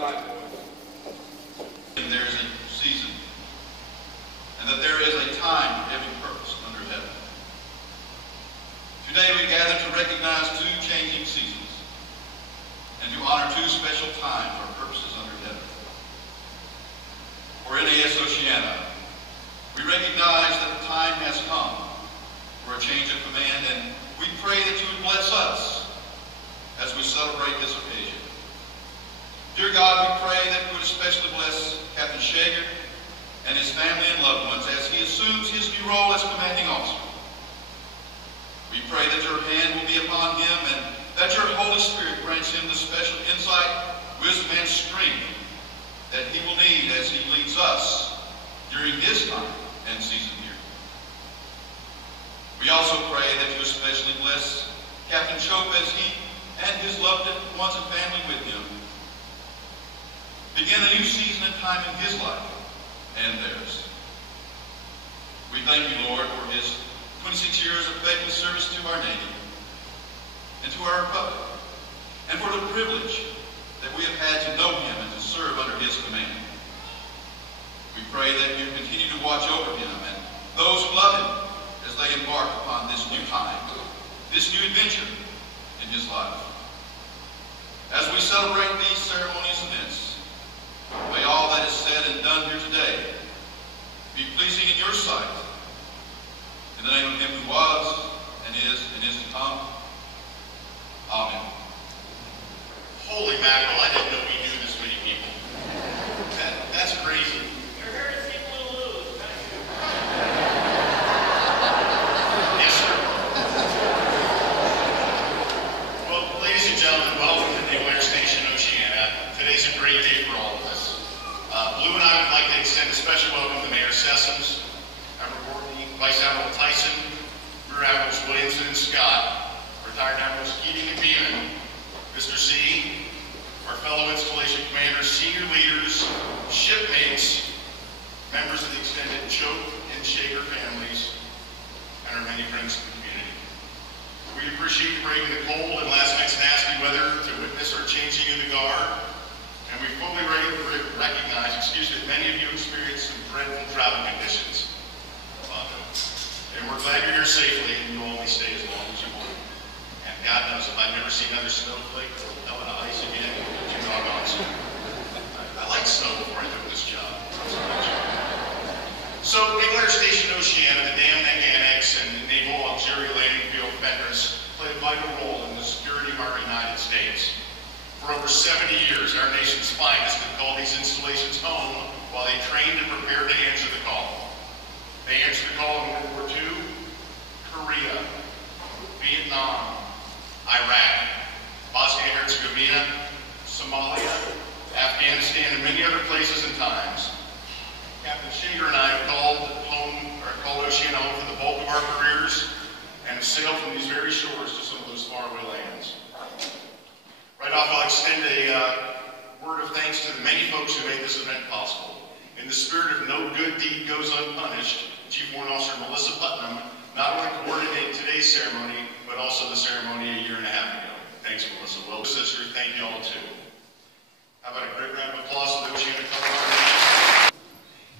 side, boys. And there's a season, and that there is a time for every purpose under heaven. Today we gather to recognize two changing seasons and to honor two special times or purposes under heaven. For NAS Oceana, we recognize that the time has come for a change of command, and we pray that you would bless us as we celebrate this occasion. Dear God, we pray that you would especially bless Captain Shager and his family and loved ones as he assumes his new role as commanding officer. We pray that your hand will be upon him and that your Holy Spirit grants him the special insight, wisdom, and strength that he will need as he leads us during his time and season here. We also pray that you especially bless Captain Chope as he and his loved ones and family with him begin a new season and time in his life and theirs. We thank you, Lord, for his 26 years of faithful service to our nation and to our republic, and for the privilege that we have had to know him and to serve under his command. We pray that you continue to watch over him and those who love him as they embark upon this new time, this new adventure in his life. As we celebrate these ceremonious events, may all that is said and done here today be pleasing in your sight. In the name of him who was, and is to come. Amen. Holy mackerel, I didn't know we knew this many people. That's crazy. You're here to see Blue lose, thank you. Yes, sir. Well, ladies and gentlemen, welcome to Naval Air Station Oceana. Today's a great day for all of us. Blue and I would like to extend a special welcome to Mayor Sessoms, Admiral Courtney, Vice Admiral Tyson, Rear Admirals Williamson and Scott, Retired Admirals Keating and Beeman, Mr. C, our fellow installation commanders, senior leaders, shipmates, members of the extended Chope and Shager families, and our many friends in the community. We appreciate you braving the cold and last night's nasty weather to witness our changing of the guard. And we fully recognize, that many of you experienced some dreadful travel conditions. And we're glad you're here safely and you'll only stay as long as you want. And God knows, if I've never seen another snowflake or a pellet of ice again, you doggone soon. I liked snow before I took this job. So, Naval Air Station Oceana, the Dam Neck Annex, and the Naval Auxiliary Landing Field Fenris play a vital role in the security of our United States. For over 70 years, our nation's finest have called these installations home while they trained and prepared to answer the call. They answered the call in World War II, Korea, Vietnam, Iraq, Bosnia and Herzegovina, Somalia, Afghanistan, and many other places and times. Captain Shager and I have called Oceana home for the bulk of our careers and have sailed from these very shores to some of those faraway lands. Right off, I'll extend a word of thanks to the many folks who made this event possible. In the spirit of no good deed goes unpunished, Chief Warrant Officer Melissa Putnam not only coordinated today's ceremony, but also the ceremony a year and a half ago. Thanks, Melissa. Well, sister, thank you all too. How about a great round of applause for the Oceana Color?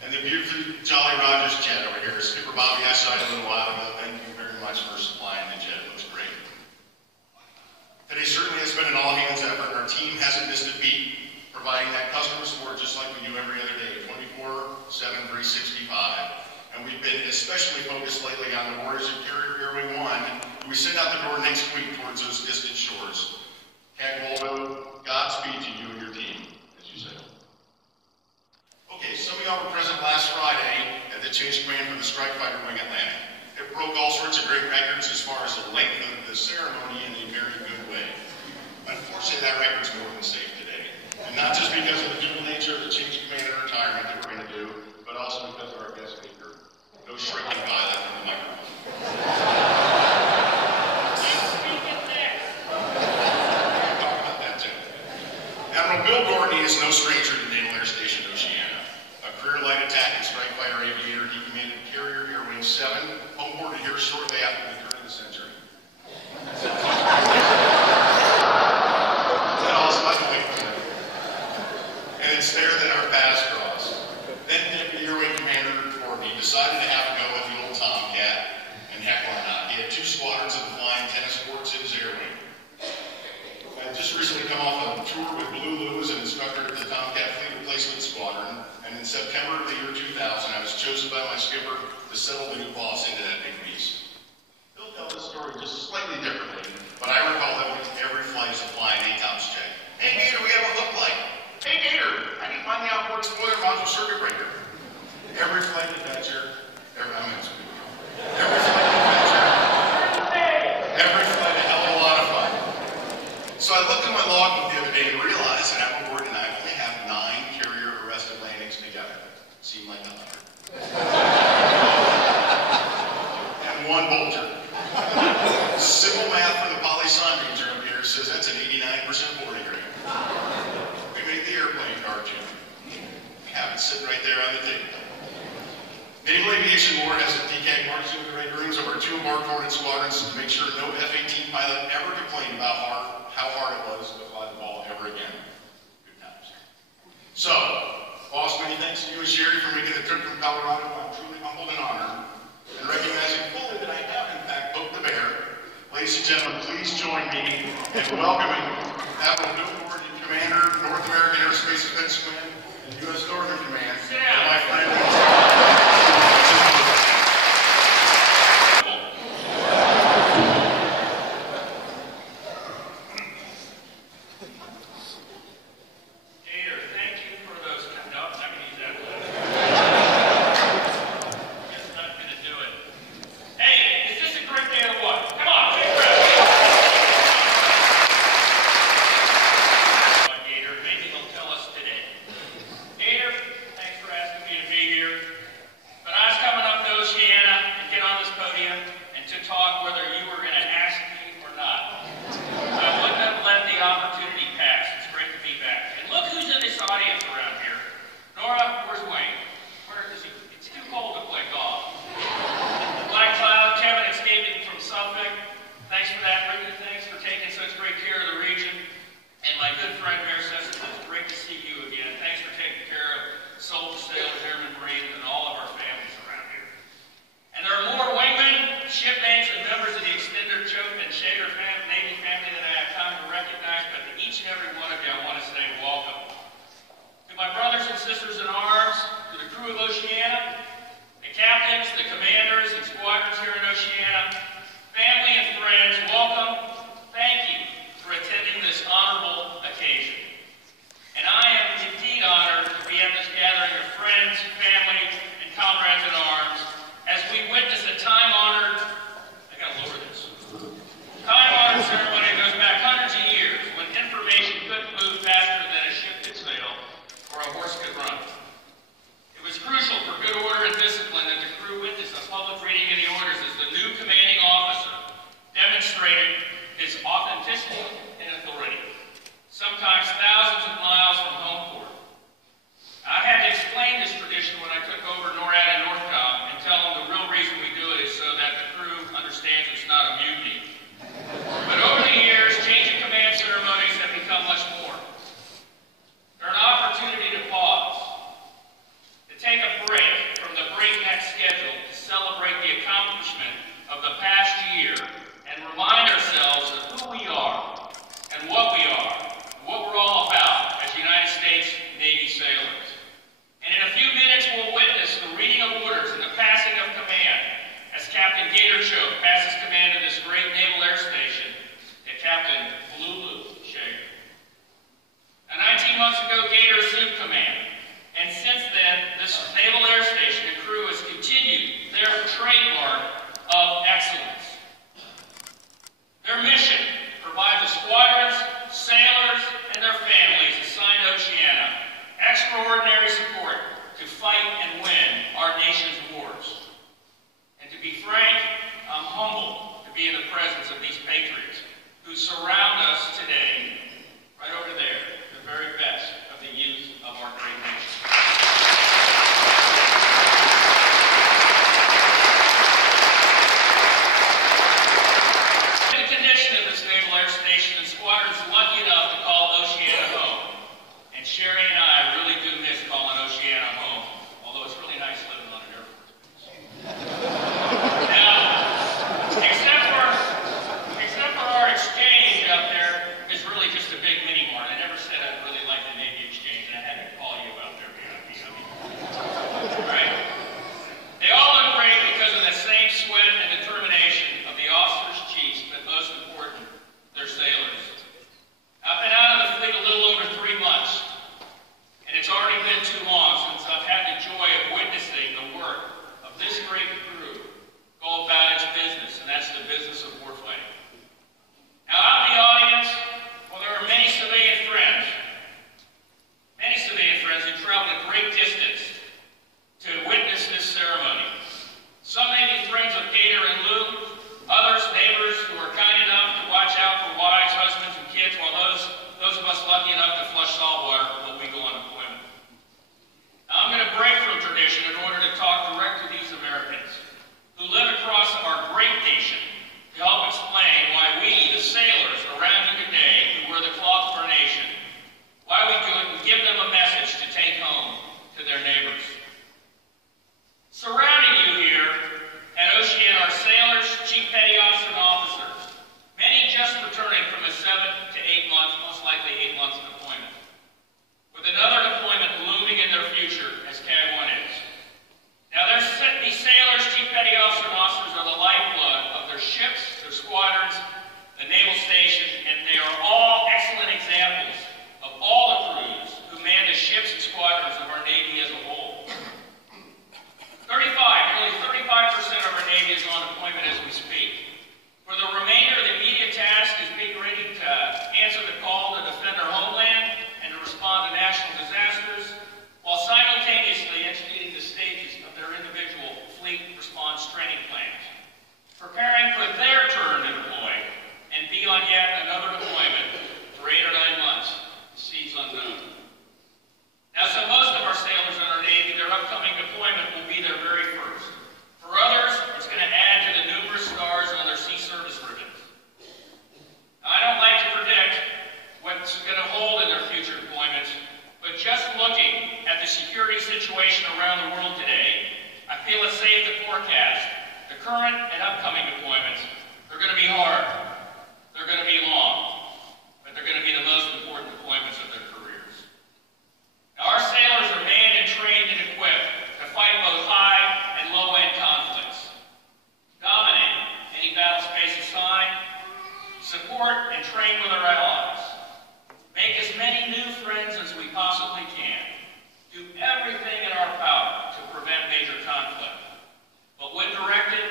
And the beautiful Jolly Rogers jet over here. Skipper Bobby, I saw you a little while ago. Thank you very much for supplying the jet. It looks great. Today certainly has been an all-hands effort, and our team hasn't missed a beat, providing that customer support just like we do every other day, 24/7, 365. And we've been especially focused lately on the Warriors of Carrier Air Wing 1, who we send out the door next week towards those distant shores. Cat Waldo, Godspeed to you and your team, as you said. Okay, some of y'all were present last Friday at the change command for the Strike Fighter Wing Atlantic. It broke all sorts of great records as far as the length of the ceremony in a very good way. Unfortunately, that record's more than safe today. And not just because of the dual nature of the change of command and retirement that we're going to do, but also because of our guest speaker. No shrinking violet from the microphone. Talk about that too. Admiral Bill Gortney is no stranger to Naval Air Station Oceana. A career light attack and strike fighter aviator, he commanded Carrier Air Wing 7, homeboarded here shortly after the turn of the century. That also, by the way, my logbook the other day and realized that Applewood and I only have 9 carrier arrested landings together. Seemed like 100. And 1 bolter. Simple math for the poli-sci major up here says that's an 89% boarding rate. We made the airplane cartoon. We have it sitting right there on the table. Naval Aviation Board has a DCAG marks in the red rooms of our 2 embarked Hornet squadrons to make sure no F-18 pilot ever complained about how hard it was to fly the ball ever again. Good times. So, boss, many thanks to you and Sherry for making the trip from Colorado. I'm truly humbled and honored, and recognizing fully that I have in fact poked the bear. Ladies and gentlemen, please join me in welcoming Admiral Bill Gordon, Commander, North American Aerospace Defense Command, and U.S. Northern Command, and my friend. Surround us today, right over there, the very best of the youth of our great lucky enough to flush saltwater while we go on deployment. Now, I'm going to break from tradition in order to talk direct to these Americans who live across our great nation to help explain why we, the sailors around you today, who wear the cloth of our nation, why we do it and give them a message to take home to their neighbors. Surrounding you here at Oceana are sailors, chief petty officers, and officers, many just returning from a 7 to 8 month, most likely 8 months deployment, with another deployment looming in their future as CAG 1 is. Now, these sailors, chief petty officers, and officers are the lifeblood of their ships, their squadrons, the naval station, and they are all excellent examples of all the crews who man the ships and squadrons of our Navy as a whole. Nearly 35% of our Navy is on deployment as we speak. For the remainder, the immediate task is being ready to answer the call to defend our homeland and to respond to national disasters, while simultaneously executing the stages of their individual fleet response training plans, preparing for their turn to deploy and be on yet another deployment for 8 or 9 months, seas unknown. Now, so most of our sailors in our Navy, their upcoming deployment will be their very first. For others, it's going to add to the numerous stars on their sea service ribbons. Now, I don't like to predict what's going to hold in their future deployments, but just looking at the security situation around the world today, I feel it's safe to forecast the current and upcoming deployments. They're going to be hard. They're going to be long, but they're going to be the most important deployments of their careers. Now, our sailors are manned and trained and equipped to fight both high and low-end conflicts, dominate any battle space assigned, support and train with our allies, make as many new friends as we possibly can, do everything in our power to prevent major conflict. But when directed,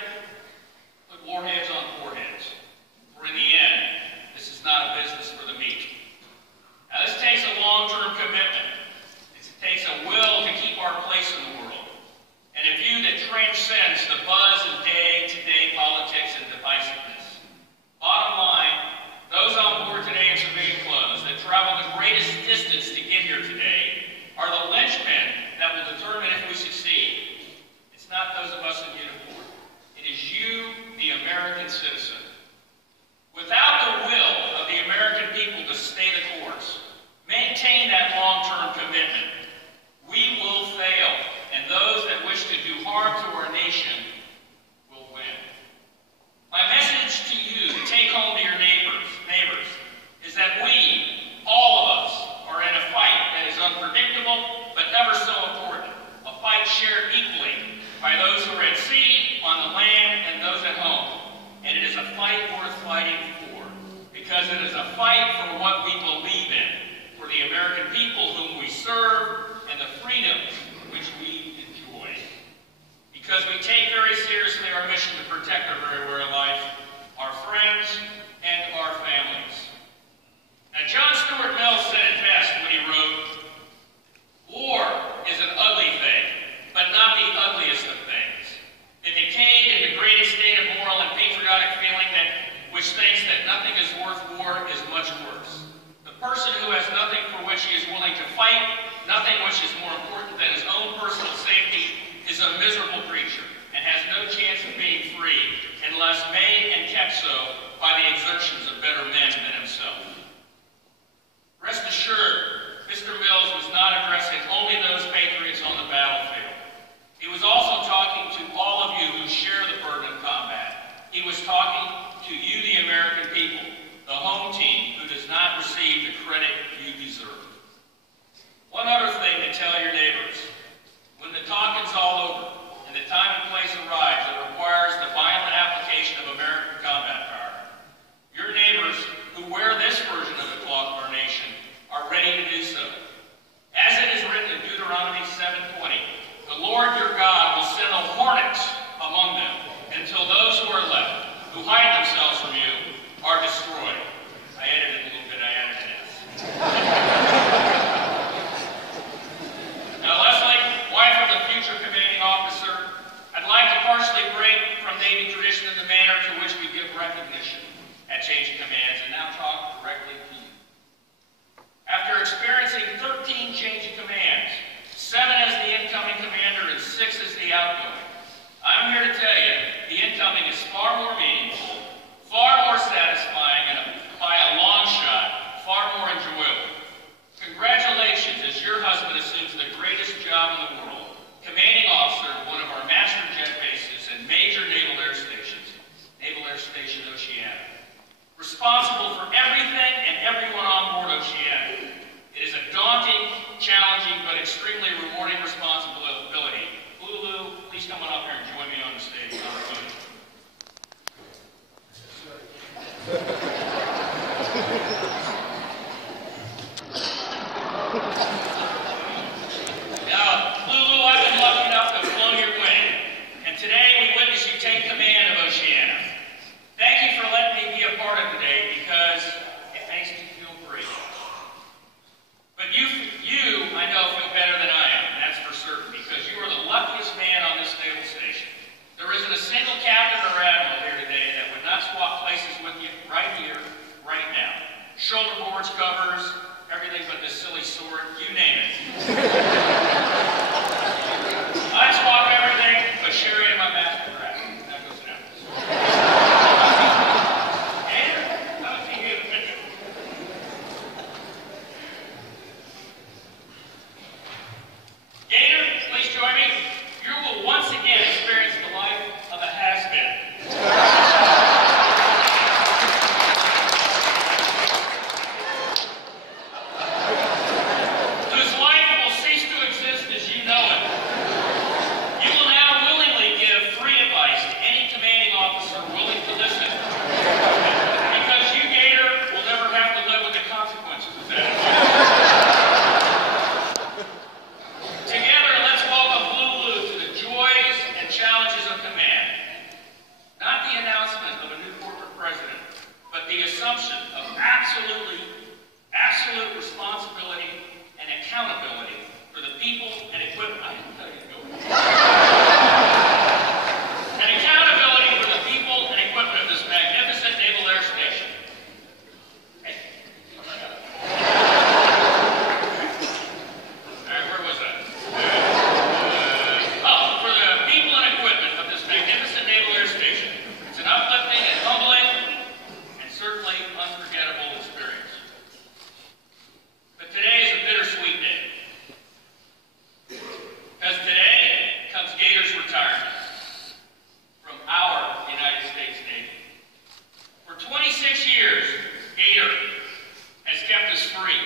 put warheads on foreheads. For in the end, this is not a business for the meek. Now, this takes a long-term commitment. It takes a will to keep our place in the world, and a view that transcends the buzz of day-to-day politics and divisiveness. Bottom line, those on board today in civilian clothes that travel the greatest distance to get here today are the linchpin that will determine if we succeed. It's not those of us in uniform. It is you, the American citizen. Without the will of the American people to stay the course, maintain that long-term commitment, we will fail, and those that wish to do harm to our nation will win. My message to you to take home to your neighbors, is that we, all of us, are in a fight that is unpredictable, but ever so important. A fight shared equally by those who are at sea, on the land, and those at home. And it is a fight worth fighting for, because it is a fight for what we believe in, for the American people whom we serve, and the freedoms which we enjoy. Because we take very seriously our mission to protect our very way of life, our friends, and our families. Now, John Stuart Mill said it best when he wrote, "War is an ugly thing, but not the ugliest of things. The decayed and degraded state of moral and patriotic feeling which thinks that nothing is worth war is much worse. The person who has nothing for which he is willing to fight, nothing which is more important than his own personal safety, is a miserable creature and has no chance of being free unless made and kept so by the exertions of better men than himself." Rest assured, Mr. Mills was not addressing only those patriots on the battlefield. He was also talking to all of you who share the burden of combat. He was talking to you, the American people, the home team who does not receive the credit you deserve. One other thing to tell your neighbors. When the talking's all over and the time and place arrives that requires the violent application of American combat power, your neighbors Now, Lulu, I've been lucky enough to have flown your plane, and today we witness you take command of Oceana. Thank you for letting me be a part of today because it makes me feel great. But you, I know, feel better than I am, and that's for certain, because you are the luckiest man on this naval station. There isn't a single captain or admiral here today that would not swap places with you right here, right now. Shoulder boards, covers, everything but this silly sword, you name it. I'd swap everything but Sherry and my master craft. That goes down. And how does he get it? Gator, please join me. You will once again experience the life of a has-been. Whose life will cease to exist as you know it. You will now willingly give free advice to any commanding officer willing to listen. Because you, Gator, will never have to live with the consequences of that advice. Together, let's welcome Lulu to the joys and challenges of command. Not the announcement of a new corporate president, but the assumption of absolute responsibility and accountability for the people and equipment. I didn't tell you to go. And accountability for the people and equipment of this magnificent naval air station. Hey. All right, where was I? For the people and equipment of this magnificent naval air station. It's an uplifting and humbling and certainly unforgettable experience. But today is a bittersweet day. Because today comes Gator's retirement from our United States Navy. For 26 years, Gator has kept us free.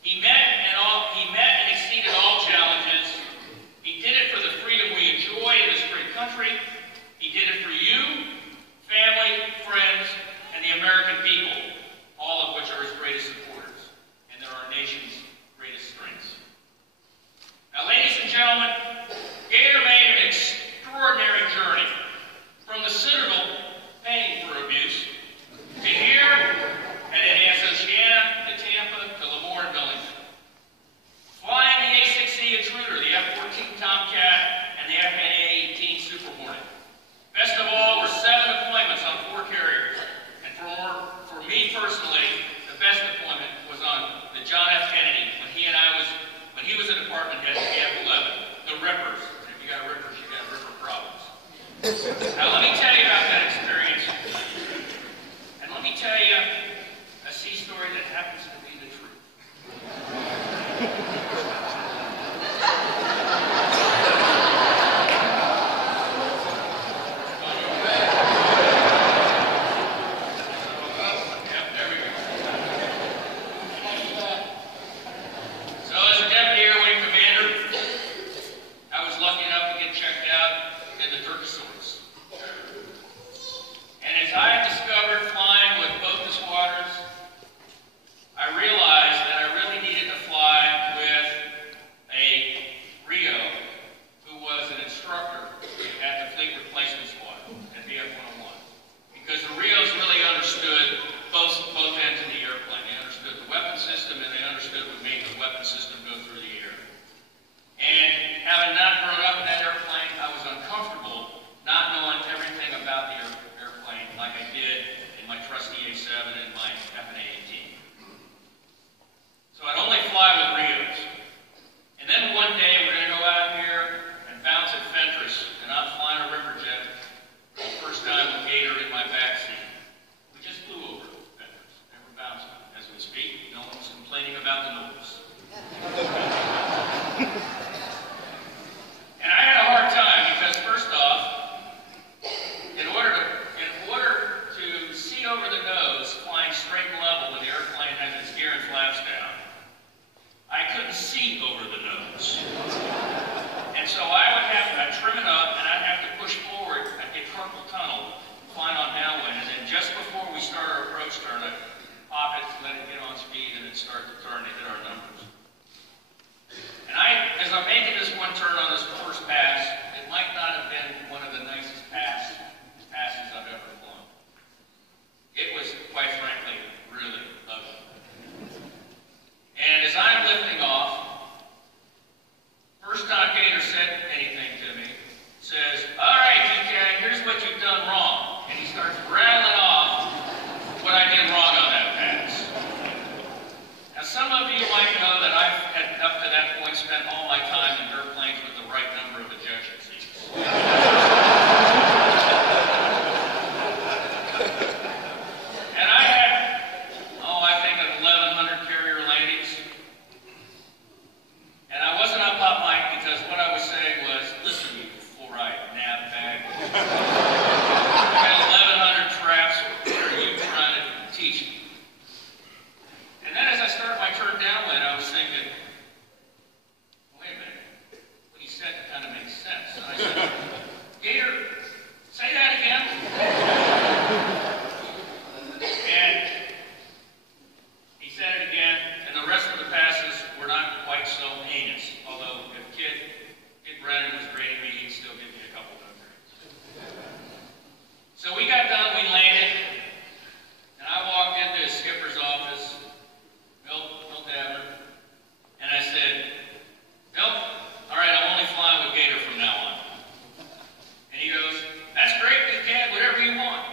He met and exceeded all challenges. He did it for the freedom we enjoy in this great country. He did it for you, family, friends, and the American people, all of which are his greatest supporters, and they're our nation's greatest strengths. Now, ladies and gentlemen, Gator made an extraordinary journey from the Citadel, paying for abuse, to here at NAS Oceana, to Tampa, to Lemoore and Billings. Flying the A-6E Intruder, the F-14 Tomcat, and the F-A-18 Super Hornet. Best of all were 7 deployments on 4 carriers. And for me personally, the best deployment was on the John F. Kennedy when he was a department head at KF-11, the Rippers. If you got Rippers, you got Ripper problems. Now let me tell you about that experience. And let me tell you a sea story that happens to be the truth. So as a deputy air wing commander, I was lucky enough to get checked out in the Turkosaurus. And as I discovered flying with both the squadrons, I realized that I really needed to fly with a Rio who was an instructor at the Fleet Replacement Squadron at BF-101. Because the Rios really understood both ends of the airplane. They understood the weapon system and they understood what made the weapon system go through the air. And having not grown up in that airplane, I was uncomfortable not knowing everything about the airplane like I did in my trusty A-7 and my F-A-18. So I'd only fly with Rios. And then one day we're going to go out here and bounce at Fentress, and I'm flying a Ripperjet for the first time with Gator in my backseat. We just flew over Fentress, and we're bouncing as we speak. No one's complaining about the noise. And I had a hard time because, first off, in order to see over the nose, flying straight and level when the airplane has its gear and flaps down, I couldn't see over the nose. And so I'd trim it up, and I'd have to push forward. I'd get carpal tunnel, flying on downwind, and then just before we start our approach turn, I'd pop it, let it get on speed, and it'd start to turn to hit our numbers. lifting off. First time Gator said anything to me, says, "All right, DK, here's what you've done wrong." And he starts rattling off what I did wrong on that pass. Now, some of you might know that I've had, up to that point, spent all my time in dirt planes with the right number of ejection seats. And I had, I think 1,100 carrier landings. And I wasn't on pop mic because what I was saying was, "Listen, you fluoride nab bag. I got 1,100 traps. What are you trying to teach me?" And then as I started my turn downwind, I was thinking, wait a minute. What he said kind of makes sense. And I said, "Gator, say that again." And he said it again, and the rest of the passes were not quite so heinous. Although if Kid Brennan was grading me, he'd still give me a couple of grades. So we got done, we landed, and I walked into his skipper's office, Milt Abner, and I said, "Milt, all right, I'm only flying with Gator from now on." And he goes, "That's great, you can, whatever you want."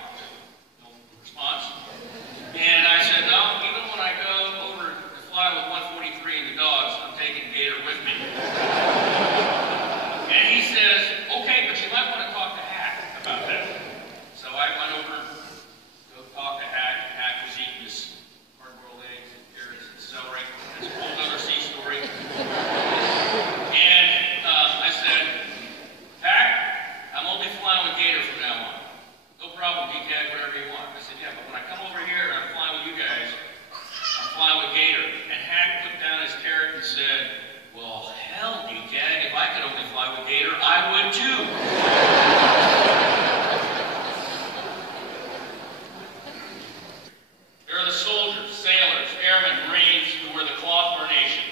No response. And I said, "No, even when I go over to fly with 143 and the dogs, I'm taking Gator with me." And he says, "Okay, but you might want to talk to Hack about that." So I went over to talk to Hack. Hack was eating his hard-boiled eggs and carrots and celery. That's a whole other sea story. And I said, "Hack, I'm only flying with Gator from now on. No problem, DCAG, whatever you want." I said, "Yeah, but when I come over here and I'm flying with you guys, I'm flying with Gator." And Hack put down his carrot and said, "Well, hell, DCAG, if I could only fly with Gator, I would too." There are the soldiers, sailors, airmen, Marines who were the cloth of our nation,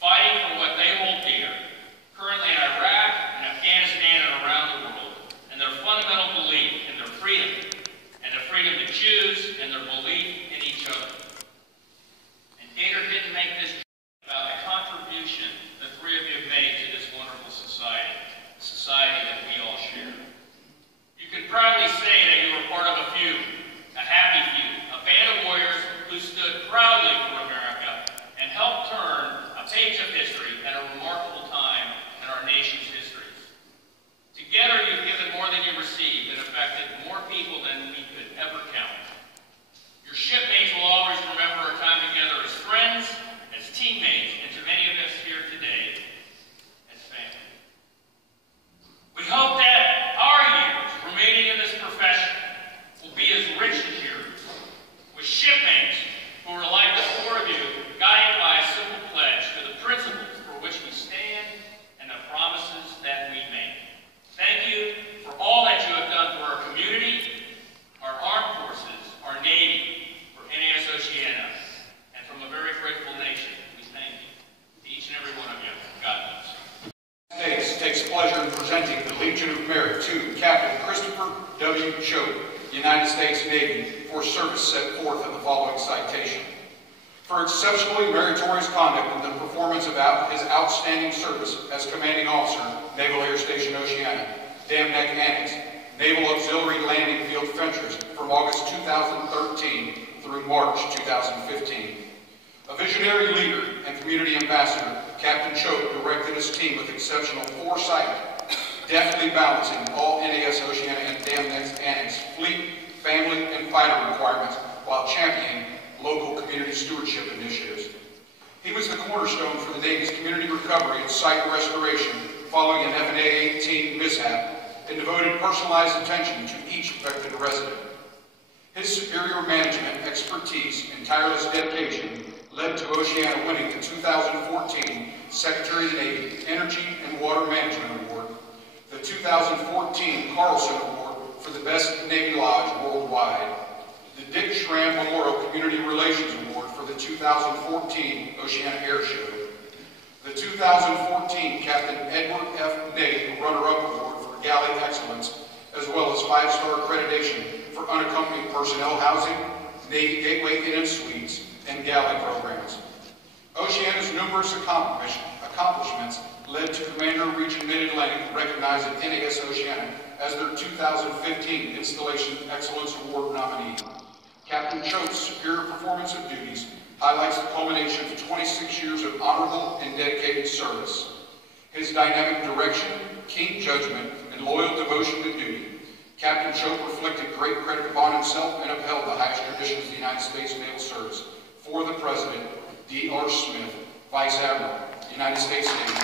fighting for what they hold dear, currently in Iraq, in Afghanistan, and around the world, and their fundamental belief in their freedom, and the freedom to choose, and their belief in each other. And Gator didn't make this about the contribution the three of you have made to this wonderful society, a society that we all share. You can proudly say that you were part of a few, a happy few, a band of warriors who stood proudly for America and helped turn a page of history at a remarkable time in our nation's history. Together you've given more than you received and affected more people than we could ever count. Your shipmates will always remember our time together as friends, as teammates, and to many of us here today, as family. We hope that our years remaining in this profession will be as rich as yours, with shipmates who are like the four of you, guided by a simple pledge to the principles for which we stand and the promises that we make. Thank you for all that you have done for our community, our armed forces, our Navy, for NAS Oceana, and from a very grateful nation, we thank you. To each and every one of you, God bless. States takes pleasure in presenting the Legion of Merit to Captain Christopher W. Choate, United States Navy, for service set forth in the following citation. For exceptionally meritorious conduct in the performance of his outstanding service as Commanding Officer, Naval Air Station Oceana, Dam Neck Annex, Naval Auxiliary Landing Field Fentress from August 2013 through March 2015. A visionary leader and community ambassador, Captain Choate directed his team with exceptional foresight, deftly balancing all NAS Oceana and Dam Neck Annex fleet, family, and fighter requirements while championing local community stewardship initiatives. He was the cornerstone for the Navy's community recovery and site restoration following an FNA-18 mishap and devoted personalized attention to each affected resident. His superior management, expertise, and tireless dedication led to Oceana winning the 2014 Secretary of the Navy Energy and Water Management Award, the 2014 Carlson Award for the Best Navy Lodge Worldwide, the Dick Schramm Memorial Community Relations Award for the 2014 Oceana Air Show, the 2014 Captain Edward F. Nate Runner-Up Award for Galley Excellence, as well as 5-star accreditation for unaccompanied personnel housing, Navy Gateway Inn and Suites, and galley programs. Oceana's numerous accomplishments led to Commander Region Mid-Atlantic recognizing NAS Oceana as their 2015 Installation Excellence Award nominee. Captain Choate's superior performance of duties highlights the culmination of 26 years of honorable and dedicated service. His dynamic direction, keen judgment, and loyal devotion to duty, Captain Choate reflected great credit upon himself and upheld the highest traditions of the United States Naval Service. For the President, D.R. Smith, Vice Admiral, United States Navy.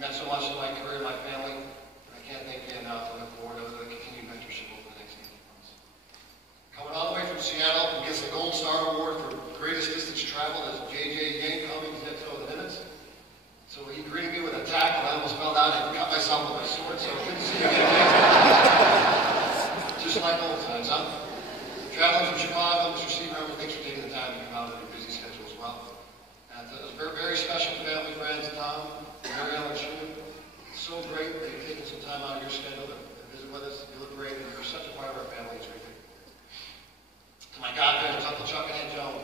Met so much in my career, myself with my sword, so good to see you again. Just like old times, huh? Traveling from Chicago, Mr. Seagram, thanks for taking the time to come out on your busy schedule as well. And it was very, very special family, friends, Tom, Mary Ellen, Schumann. It's so great that you've taken some time out of your schedule to visit with us. You look great, and you're such a part of our family. It's great to be here. To my godparents, Uncle Chuck and Aunt Joan,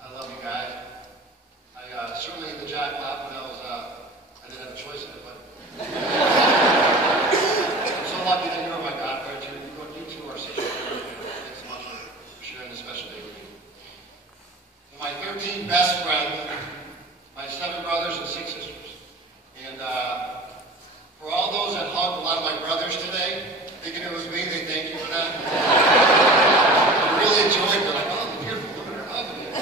I love you guys. I certainly hit the jackpot when I didn't have a choice in it, but I'm so lucky that you're my godparents. You two are such a great family. Thanks so much for sharing this special day with me. To my 13 best friends, my 7 brothers and 6 sisters, and for all those that hugged a lot of my brothers today, thinking it was me, they thank you for that. I really enjoyed it. Like, oh, the beautiful women are hugging you.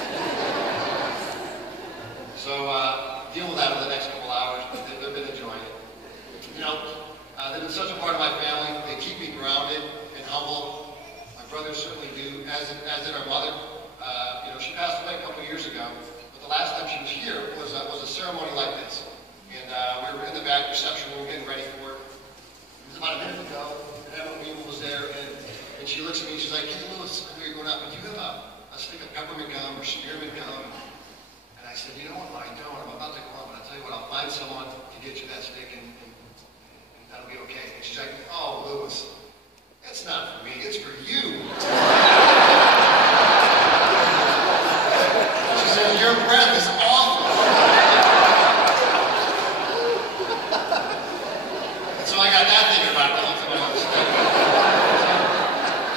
So deal with that over the next couple hours, but they've been enjoying it. You know, they've been such a part of my family. They keep me grounded and humble. My brothers certainly do, as did our mother. You know, she passed away a couple of years ago, but the last time she was here was a ceremony like this. And we were in the back reception room getting ready for it. It was about a minute ago, and Emma Weevil was there, and she looks at me and she's like, "Hey, Lewis, I know you're going out, but do you have a stick of peppermint gum or spearmint gum?" And I said, "You know what, I don't. I'm about to go out, but I'll tell you what, I'll find someone to get you that stick, and that'll be okay." And she's like, "Oh, Lewis, it's not for me, it's for you." She says, "Your breath is awful." And so I got that thinking about it the whole time I was studying.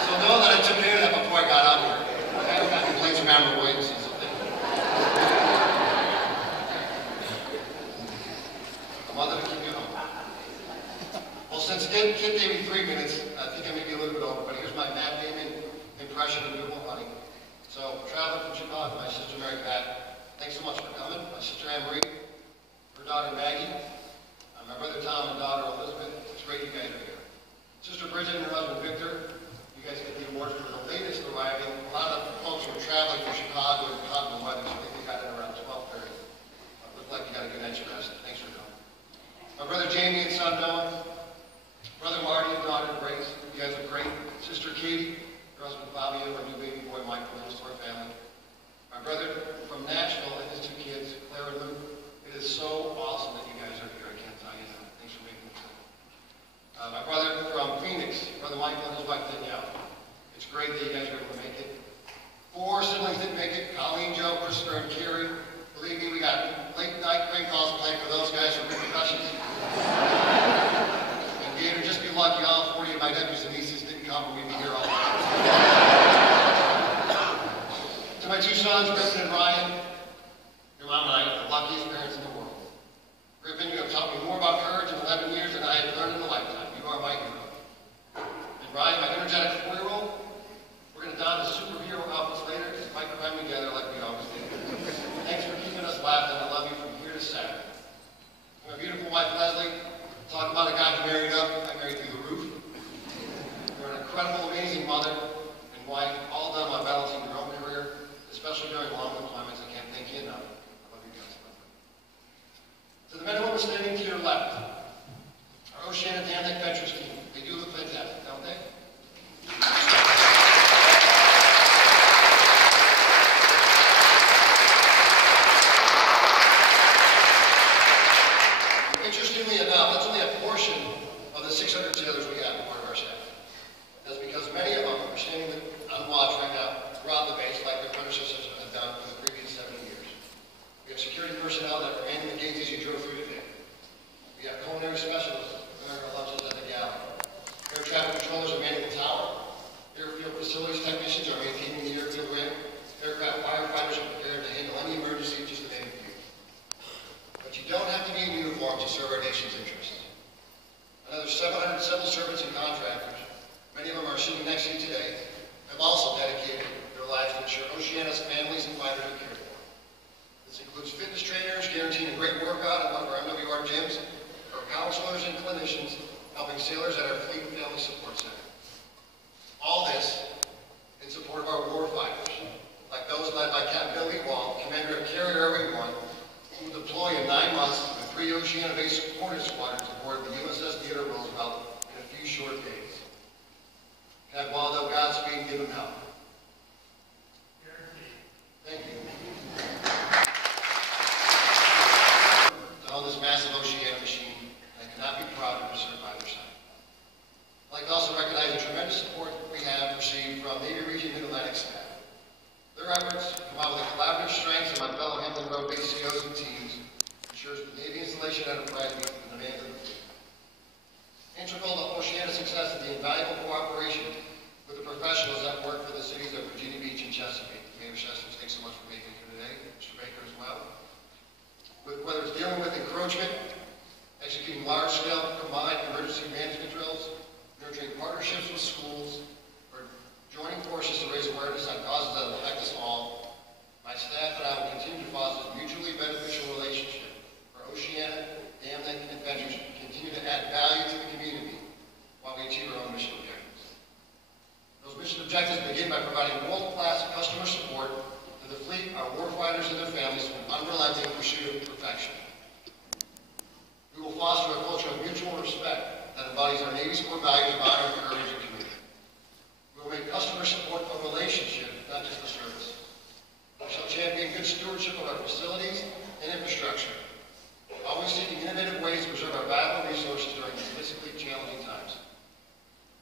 So know that I took care of that before I got up here. I got complaints from Amber Williams and something. Mother to keep you home. Well, since Kid gave me 3 minutes, I think I may be a little bit over, but here's my Matt Damon impression of Good Will Hunting. So, traveling from Chicago, my sister Mary Pat, thanks so much for coming. My sister Anne Marie, her daughter Maggie, my brother Tom and daughter Elizabeth. It's great you guys are here. Sister Bridget and her husband Victor, you guys get the awards for the latest arriving. A lot of folks were traveling from Chicago and Chicago weather, so I think they got in around 12:30. Looked like you got a good night's rest. Thanks for coming. My brother Jamie and son Noah, brother Marty and daughter Grace, you guys are great. Sister Katie, her husband Fabio, our new baby boy Michael, close to our family. My brother from Nashville and his 2 kids, Claire and Luke. It is so awesome that you guys are here. I can't tell you that. Thanks for making it so. My brother from Phoenix, brother Michael and his wife Danielle. It's great that you guys are able to make it. 4 siblings didn't make it: Colleen, Joe, Christopher, and Carrie. Believe me, we got late night prank calls playing for those guys for repercussions. And Gator, just be lucky all 40 of my nephews and nieces didn't come, and we'd be here all night. To my 2 sons, Griffin and Ryan, your mom and I are the luckiest parents in the world. Griffin, you have taught me more about courage in 11 years than I have learned in a lifetime. You are my hero. And Ryan, my energetic 4-year-old, we're going to don the superhero outfits later and fight crime together like we always do. Thanks for keeping us laughing. I love you from here to Saturday. My beautiful wife, Leslie, talk about a guy who married up. I married through the roof. You're an incredible, amazing mother and wife, all done by balancing your own career, especially during long deployments. I can't thank you enough. I love you guys. To the men and women standing to your left, our Oceana Dam Ventures team. They do look fantastic, don't they? Interestingly enough, that's only a portion of the 600 sailors we have part of our staff. That's because many of them are standing on watch right now throughout the base, like their predecessors have done for the previous 70 years. We have security personnel that are manning the gates as you drove through today. We have culinary specialists preparing our lunches at the galley. Air traffic controllers are manning the tower. Airfield facilities technicians are maintaining the airfield ring. Aircraft firefighters are prepared to handle any emergency, just to name a few. But you don't have to be in uniform to serve our nation's interests. Another 700 civil servants and contractors, many of them are sitting next to you today, have also dedicated their lives to ensure Oceana's families and fighters are cared for. This includes fitness trainers guaranteeing a great workout at one of our MWR gyms, our counselors and clinicians helping sailors at our Fleet Family Support Center. All this in support of our war fighters, like those led by Captain Bill Ewald, commander of Carrier Every One, who will deploy in 9 months with 3 Oceana-based supported squadrons aboard the USS large-scale combined emergency management drills, nurturing partnerships with schools, or joining forces to raise awareness on causes that affect us all, my staff and I will continue to foster this mutually beneficial relationship where Oceana, Dam Neck, and Ventures continue to add value to the community while we achieve our own mission objectives. Those mission objectives begin by providing world-class customer support to the fleet, our warfighters, and their families through an unrelenting pursuit of perfection. We will foster a culture of mutual respect that embodies our Navy's core values of honor, courage, and commitment. We will make customer support a relationship, not just a service. We shall champion good stewardship of our facilities and infrastructure, always seeking innovative ways to preserve our valuable resources during these logistically challenging times.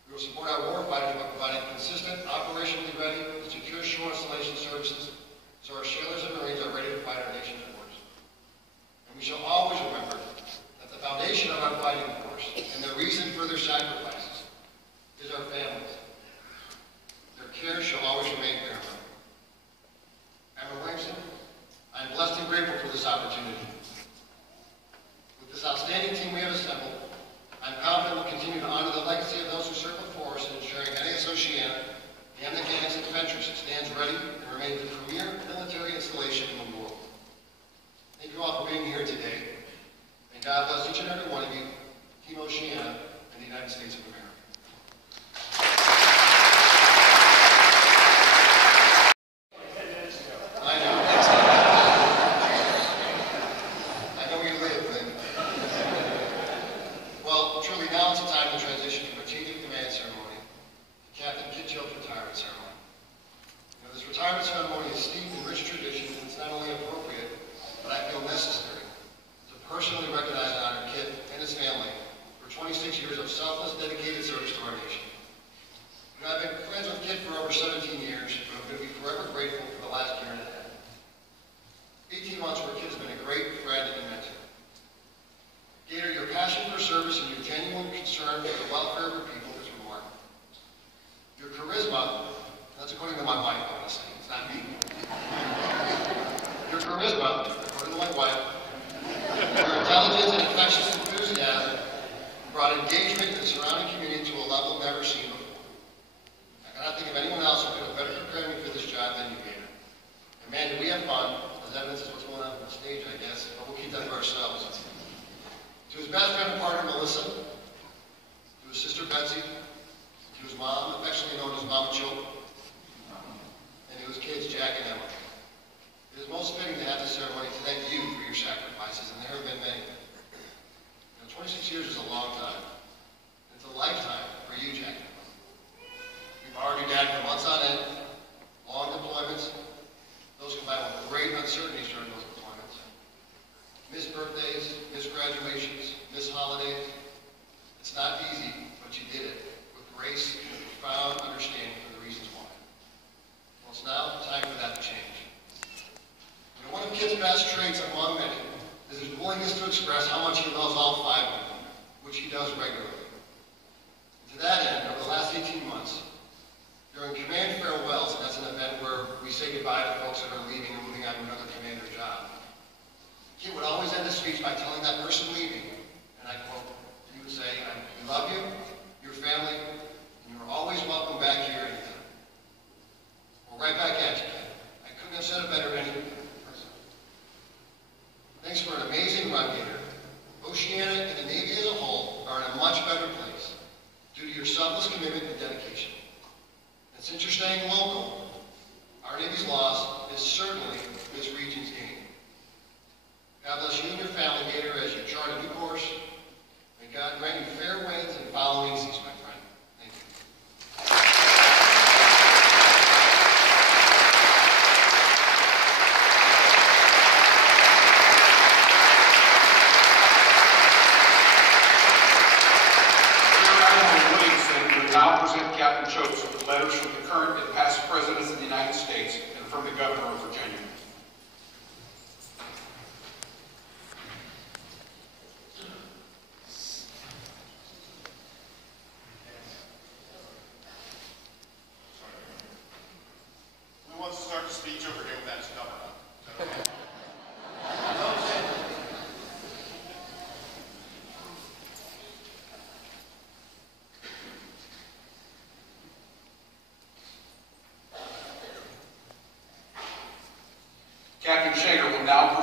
We will support our warfighters by providing consistent, operationally ready, and secure shore installation services so our sailors and Marines are ready to fight our nation's wars. And we shall always remember that the foundation of our fighting force and the reason for their sacrifices is our families. Their care shall always remain paramount. Admiral Williamson, I am blessed and grateful for this opportunity. With this outstanding team we have assembled, I'm confident we'll continue to honor the legacy of those who served before us in ensuring NAS Oceana, Dam Neck Annex and Ventures stands ready and remains the premier military installation in the world. Thank you all for being here today. May God bless each and every one of you, Team Oceana, and the United States of America.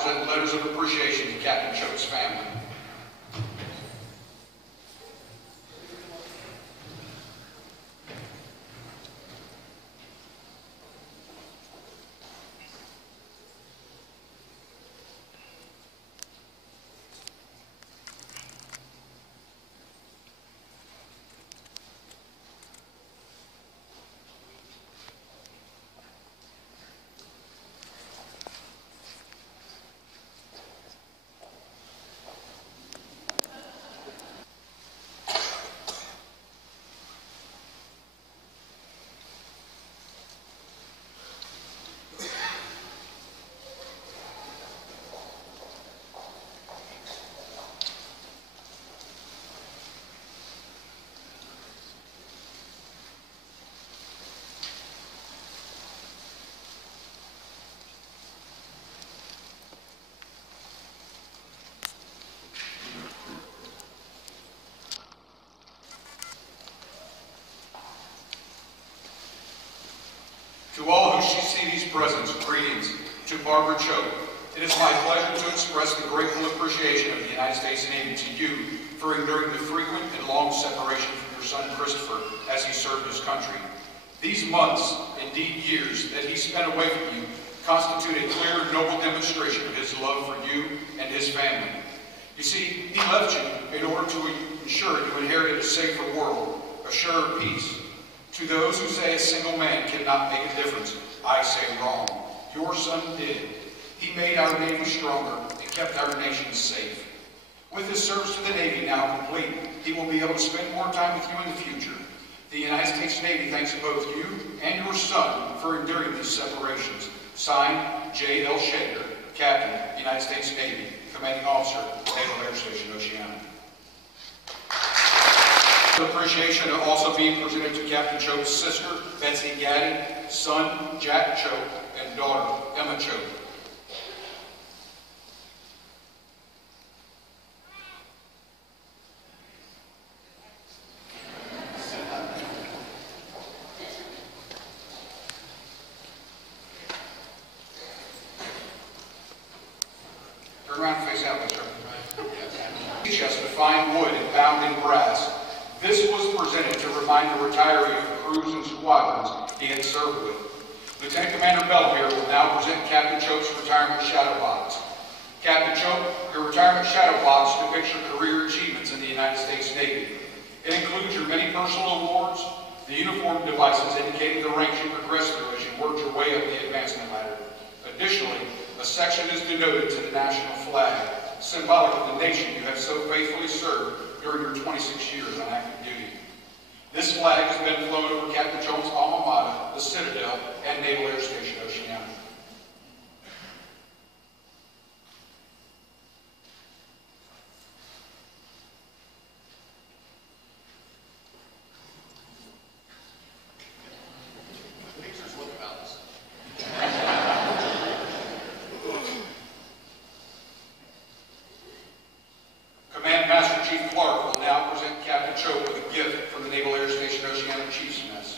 present letters of appreciation to Captain Choate's family. To all who see these presents, greetings. To Barbara Choate, it is my pleasure to express the grateful appreciation of the United States Navy to you for enduring the frequent and long separation from your son Christopher as he served his country. These months, indeed years, that he spent away from you constitute a clear and noble demonstration of his love for you and his family. You see, he left you in order to ensure you inherited a safer world, a surer peace. To those who say a single man cannot make a difference, I say wrong. Your son did. He made our Navy stronger and kept our nation safe. With his service to the Navy now complete, he will be able to spend more time with you in the future. The United States Navy thanks both you and your son for enduring these separations. Signed, J. L. Shaker, Captain, United States Navy, Commanding Officer, Naval Air Station, Oceana. Appreciation also being presented to Captain Choate's sister, Betsy Gaddy, son, Jack Choate, and daughter, Emma Choate. Turn around and face out, Mr. Chest of fine wood and bound in brass. This was presented to remind the retiree of the crews and squadrons he had served with. Lieutenant Commander Bellemere will now present Captain Choate's retirement shadow box. Captain Choate, your retirement shadow box depicts your career achievements in the United States Navy. It includes your many personal awards, the uniform devices indicating the ranks you progressed through as you worked your way up the advancement ladder. Additionally, a section is devoted to the national flag, symbolic of the nation you have so faithfully served during your 26 years on active duty. This flag has been flown over Captain Choate's alma mater, the Citadel, and Naval Air Station, Oceana. Command Master Chief Clark will now present Captain Choate with a gift from the Naval Air Station Oceana Chief's Mess.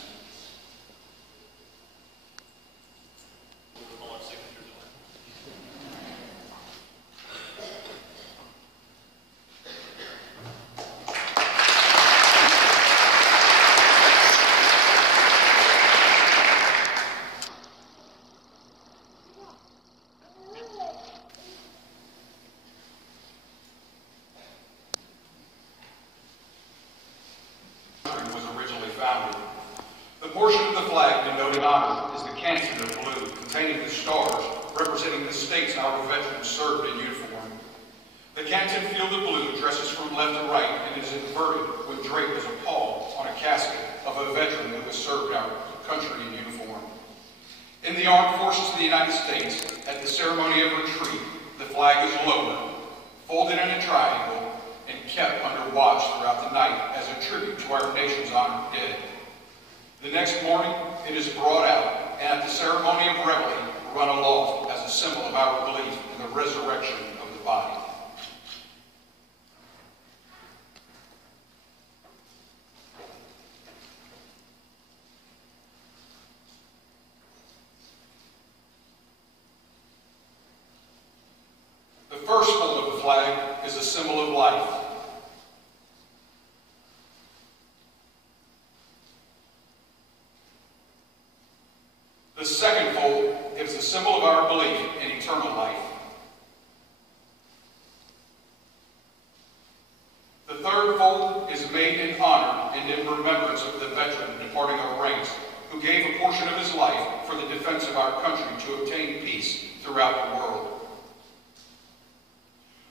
Was originally founded. The portion of the flag denoting honor is the canton of blue, containing the stars representing the states our veterans served in uniform. The canton field of blue dresses from left to right and is inverted when draped as a pall on a casket of a veteran who has served our country in uniform. In the Armed Forces of the United States, at the ceremony of retreat, the flag is lowered, folded in a triangle, and kept under watch throughout the night as a tribute to our nation's honored dead. The next morning, it is brought out, and at the ceremony of reveille, run aloft as a symbol of our belief in the resurrection of the body. second fold is the symbol of our belief in eternal life. The third fold is made in honor and in remembrance of the veteran departing our ranks, who gave a portion of his life for the defense of our country to obtain peace throughout the world.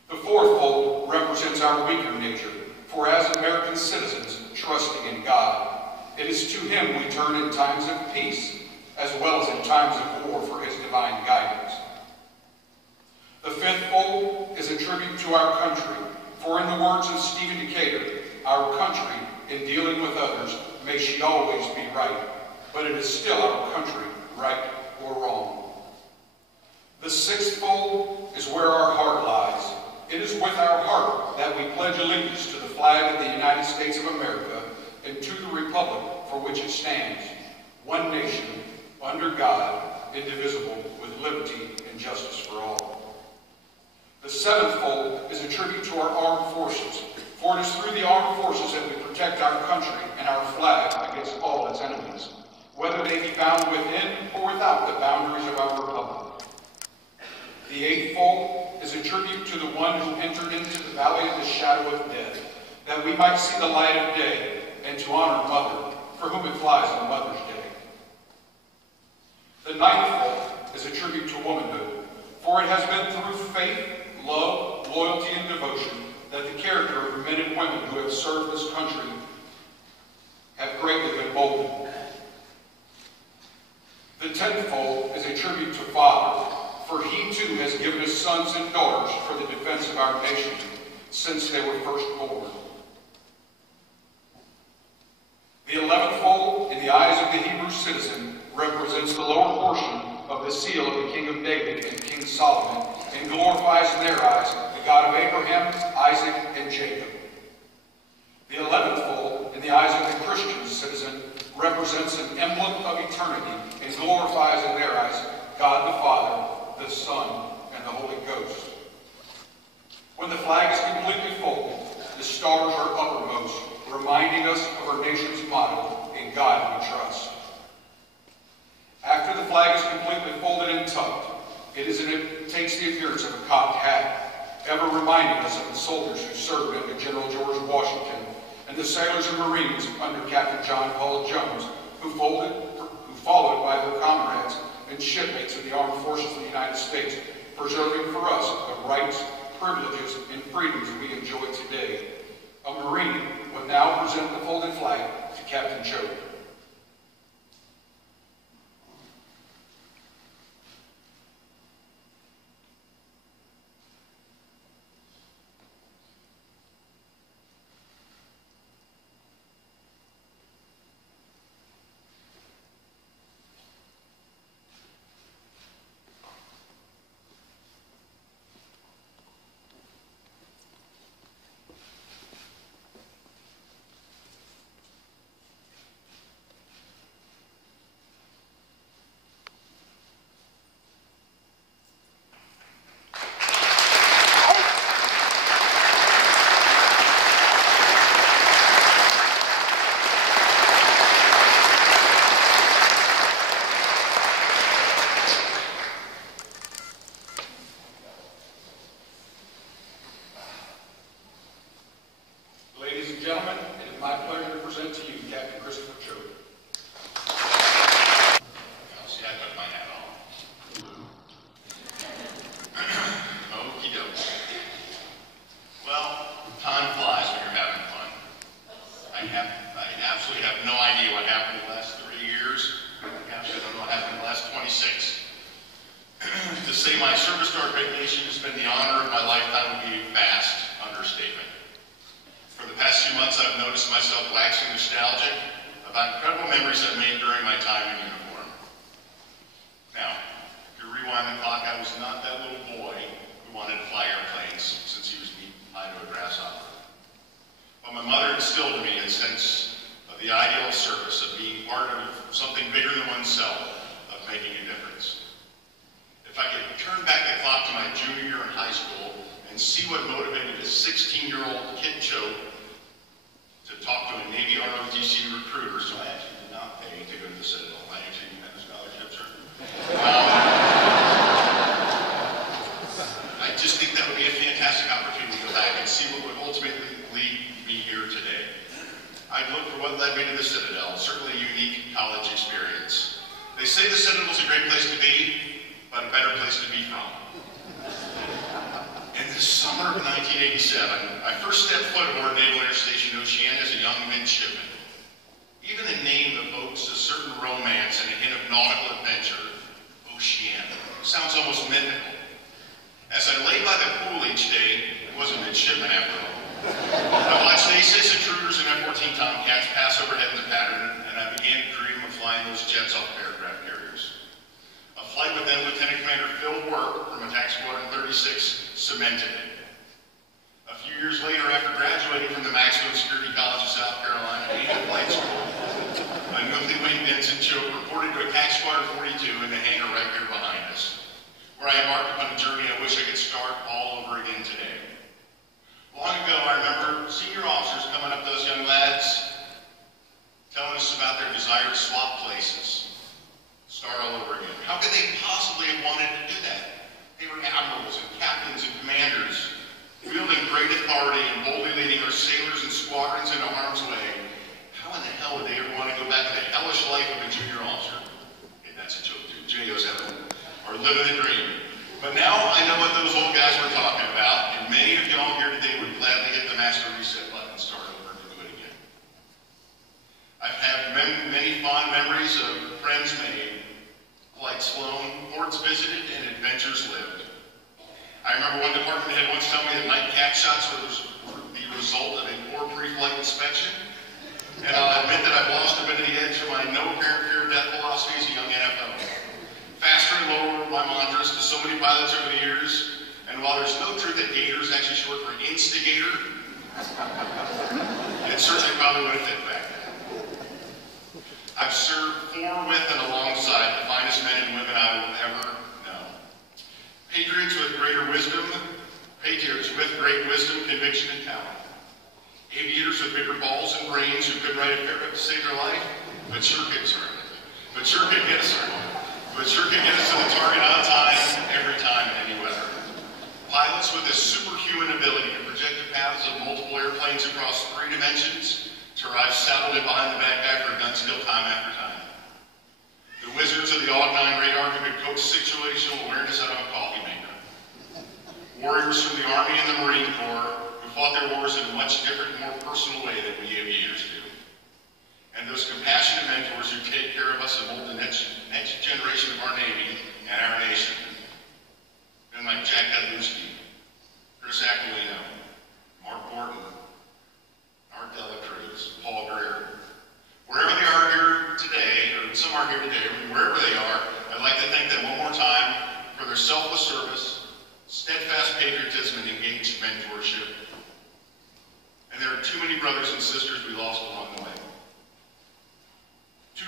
The fourth fold represents our weaker nature, for as American citizens trusting in God, it is to Him we turn in times of peace, as well as in times of war for His divine guidance. The fifth fold is a tribute to our country, for in the words of Stephen Decatur, our country, in dealing with others, may she always be right, but it is still our country, right or wrong. The sixth fold is where our heart lies. It is with our heart that we pledge allegiance to the flag of the United States of America and to the republic for which it stands, one nation, under God, indivisible, with liberty and justice for all. The seventh fold is a tribute to our armed forces, for it is through the armed forces that we protect our country and our flag against all its enemies, whether they be found within or without the boundaries of our republic. The eighth fold is a tribute to the one who entered into the valley of the shadow of death, that we might see the light of day, and to honor Mother, for whom it flies on Mother's Day. The ninth fold is a tribute to womanhood, for it has been through faith, love, loyalty, and devotion that the character of the men and women who have served this country have greatly been molded. The tenth fold is a tribute to Father, for He too has given His sons and daughters for the defense of our nation since they were first born. The 11th fold, in the eyes of the Hebrew citizen, represents the lower portion of the seal of the King of David and King Solomon, and glorifies in their eyes the God of Abraham, Isaac, and Jacob. The 11th fold, in the eyes of the Christian citizen, represents an emblem of eternity and glorifies in their eyes God the Father, the Son, and the Holy Ghost. When the flag is completely folded, the stars are uppermost, reminding us of our nation's motto, "In God we trust." After the flag is completely folded and tucked, it takes the appearance of a cocked hat, ever reminding us of the soldiers who served under General George Washington and the sailors and Marines under Captain John Paul Jones, who followed by their comrades and shipmates of the Armed Forces of the United States, preserving for us the rights, privileges, and freedoms we enjoy today. A Marine will now present the folded flag to Captain Choate. Gentlemen, it is my pleasure to present to you Captain Christopher Choate. See, I put my hat on. Okie doke. Well, time flies when you're having fun. I absolutely have no idea what happened in the last 3 years. Actually, I don't know what happened in the last 26. To say my service to our great nation has been the honor of my lifetime would be a vast understatement. For the past few months, I've noticed myself waxing nostalgic about incredible memories I've made during my time in uniform. Now, if you rewind the clock, I was not that little boy who wanted to fly airplanes since he was knee-high to a grasshopper. But my mother instilled in me a sense of the ideal of service, of being part of something bigger than oneself, of making a difference. If I could turn back the clock to my junior year in high school and see what motivated a 16-year-old kid Choate to talk to a Navy ROTC recruiter, so I actually did not pay to go to the Citadel. I actually had a scholarship, sir. I'd look for what led me to the Citadel, certainly a unique college experience. They say the Citadel's a great place to be, but a better place to be from. In the summer of 1987, I first stepped foot aboard Naval Air Station Oceana as a young midshipman. Even the name evokes a certain romance and a hint of nautical adventure. Oceana. Sounds almost mythical. As I lay by the pool each day, I wasn't a midshipman after all. I watched A-6 intruders and F-14 Tomcats pass overhead in the pattern, and I began to dream of flying those jets off aircraft carriers. A flight with then Lieutenant Commander Phil Work from Attack Squadron 36 cemented it. A few years later, after graduating from the Maximum Security College of South Carolina, Naval Flight School, a newlywed Vincent Choke reported to Attack Squadron 42 in the hangar right here behind us, where I embarked upon a journey I wish I could start all over again today. Long ago, I remember senior officers coming up to us young lads, telling us about their desire to swap places, start all over again. How could they possibly have wanted to do that? They were admirals and captains and commanders, wielding great authority and boldly leading our sailors and squadrons into harm's way. How in the hell would they ever want to go back to the hellish life of a junior officer? Hey, that's a joke too. JOs are living the dream. But now I know what those old guys were talking about, and many of y'all here today would gladly hit the master reset button and start over to do it again. I've had many fond memories of friends made, like Sloan, ports visited, and adventures lived. I remember one department head once telling me that night cat shots were the result of a poor pre-flight inspection, and I'll admit that I've lost a bit of the edge from my no apparent fear of death philosophy as a young NFO. Faster and lower my mantras to so many pilots over the years, and while there's no truth that Gator is actually short for instigator, it certainly probably would have fit back then. I've served for, with, and alongside the finest men and women I will ever know. Patriots with great wisdom, conviction, and talent. Aviators with bigger balls and brains who couldn't write a paragraph to save their life, but sure could get us to the target on time, every time, in any weather. Pilots with a superhuman ability to project the paths of multiple airplanes across 3 dimensions to arrive saddled in behind the backpack for gun skill time after time. The wizards of the AUG-9 radar who could coax situational awareness out of a coffee maker. Warriors from the Army and the Marine Corps who fought their wars in a much different, more personal way than we aviators do. And those compassionate mentors who take care of us and mold the next generation of our Navy and our nation. Men like Jack Hedlewski, Chris Aquilino, Mark Gordon, Art Delacruz, Paul Greer. Wherever they are here today, or some are here today, wherever they are, I'd like to thank them one more time for their selfless service, steadfast patriotism, and engaged mentorship. And there are too many brothers and sisters we lost along the way.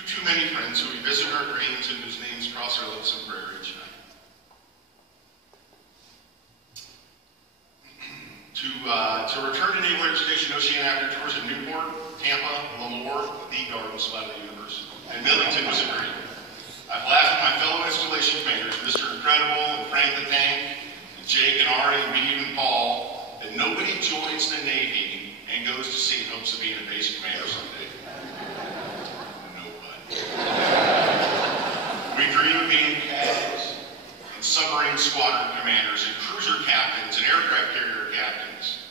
Too many friends who we visit our dreams and whose names cross our lips in prayer each night. To return to Naval Air Station Oceana after tours in Newport, Tampa, Lemoore, the Garden Spot of the Universe, and Millington was a dream. I've laughed at my fellow installation commanders, Mr. Incredible and Frank the Tank, and Jake and Ari and Reed and Paul, that nobody joins the Navy and goes to sea in hopes of being a base commander someday. We dream of being captains and submarine squadron commanders and cruiser captains and aircraft carrier captains.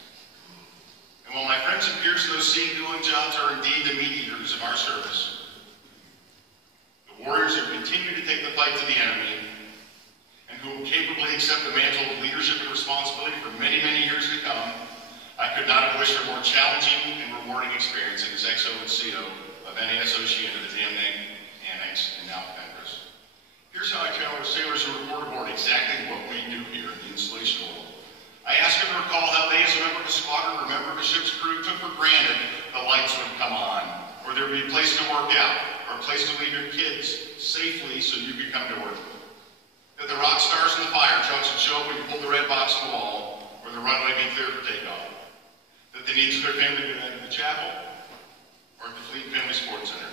And while my friends at Pearson O.C. doing jobs are indeed the meat eaters of our service, the warriors who continue to take the fight to the enemy and who will capably accept the mantle of leadership and responsibility for many, many years to come, I could not have wished for a more challenging and rewarding experience as XO and CO of NAS Oceana, the Damnang Annex, and now Fenris. Here's how I tell our sailors who report aboard exactly what we do here in the installation role. I ask them to recall how they, as a member of the squadron or member of a ship's crew, took for granted the lights would come on, or there would be a place to work out, or a place to leave your kids safely so you could come to work. That the rock stars and the fire trucks would show up when you pulled the red box on the wall, or the runway be clear for takeoff. That the needs of their family be met at the chapel, or at the Fleet Family Sports Center.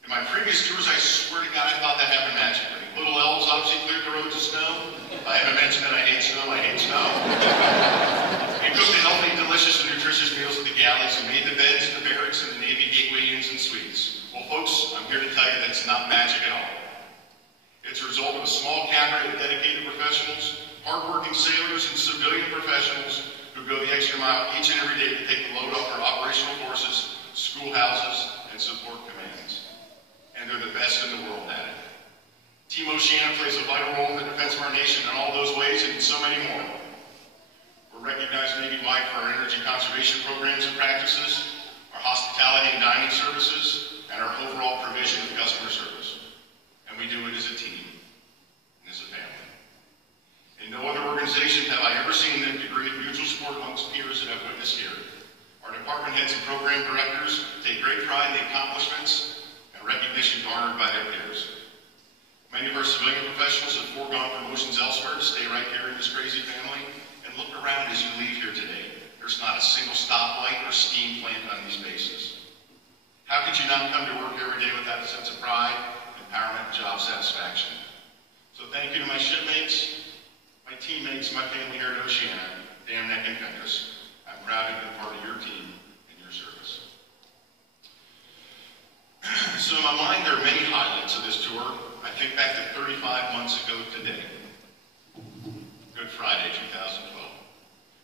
In my previous tours, I swear to God, I thought that happened magically. Little elves obviously cleared the roads of snow. I haven't mentioned that I hate snow. And cooked the healthy, delicious, and nutritious meals at the galleys and made the beds, the barracks, and the It's a result of a small cadre of dedicated professionals, hardworking sailors, and civilian professionals who go the extra mile each and every day to take the load off our operational forces, schoolhouses, and support commands. And they're the best in the world at it. Team Oceana plays a vital role in the defense of our nation in all those ways and so many more. We're recognized Navy-wide for our energy conservation programs and practices, our hospitality and dining services, and our overall provision of customer service. And we do it as a team and as a family. In no other organization have I ever seen the degree of mutual support amongst peers that I've witnessed here. Our department heads and program directors take great pride in the accomplishments and recognition garnered by their peers. Many of our civilian professionals have foregone promotions elsewhere to stay right here in this crazy family, and look around as you leave here today. There's not a single stoplight or steam plant on these bases. How could you not come to work every day with that sense of pride, empowerment, and job satisfaction? So thank you to my shipmates, my teammates, my family here at Oceana, Dam Neck and Fentress. I'm proud to be part of your team and your service. So in my mind, there are many highlights of this tour. I think back to 35 months ago today, Good Friday, 2012,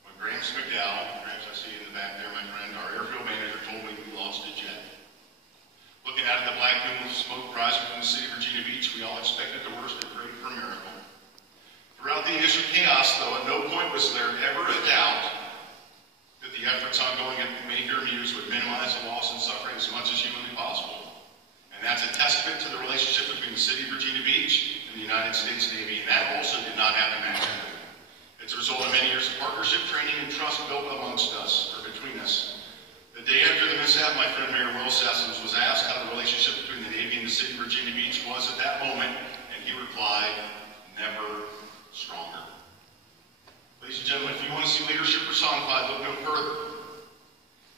when Gramps McDowell, Gramps, I see you in the back there, my friend, our airfield manager, told me we lost a jet. Looking out at the black plume of smoke rising from the city of Virginia Beach, we all expected the worst and prayed for a miracle. Throughout the initial chaos, though, at no point was there ever a doubt that the efforts ongoing at Mayfair Muse would minimize the loss and suffering as much as humanly possible. And that's a testament to the relationship between the city of Virginia Beach and the United States Navy, and that also did not happen naturally. It's a result of many years of partnership, training, and trust built amongst us, or between us. The day after the mishap, my friend Mayor Will Sessoms was asked how the relationship between the Navy and the city of Virginia Beach was at that moment, and he replied, never stronger. Ladies and gentlemen, if you want to see leadership personified, look no further.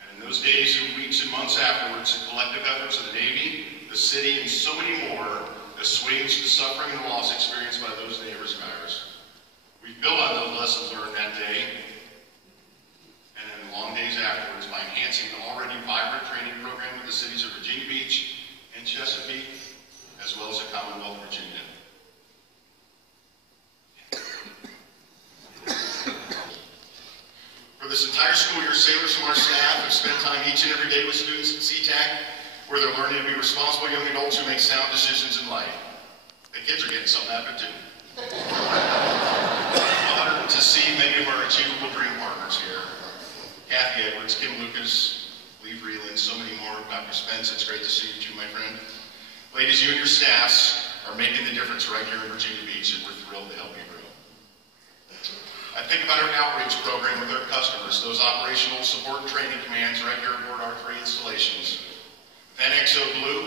And in those days and weeks and months afterwards, the collective efforts of the Navy, the city, and so many more assuaged the suffering and loss experienced by those neighbors of ours. We've built on those lessons learned that day and in the long days afterwards by enhancing the already vibrant training program with the cities of Virginia Beach and Chesapeake, as well as the Commonwealth of Virginia. For this entire school year, sailors from our staff have spent time each and every day with students at SeaTac, where they're learning to be responsible young adults who make sound decisions in life. The kids are getting something out of it too. I'm honored to see many of our achievable dream partners here. Kathy Edwards, Kim Lucas, Lee Vreeland, so many more. Dr. Spence, it's great to see you too, my friend. Ladies, you and your staffs are making the difference right here in Virginia Beach, and we're thrilled to help you grow. I think about our outreach program with our customers, those operational support and training commands right here aboard our 3 installations. Then XO Blue,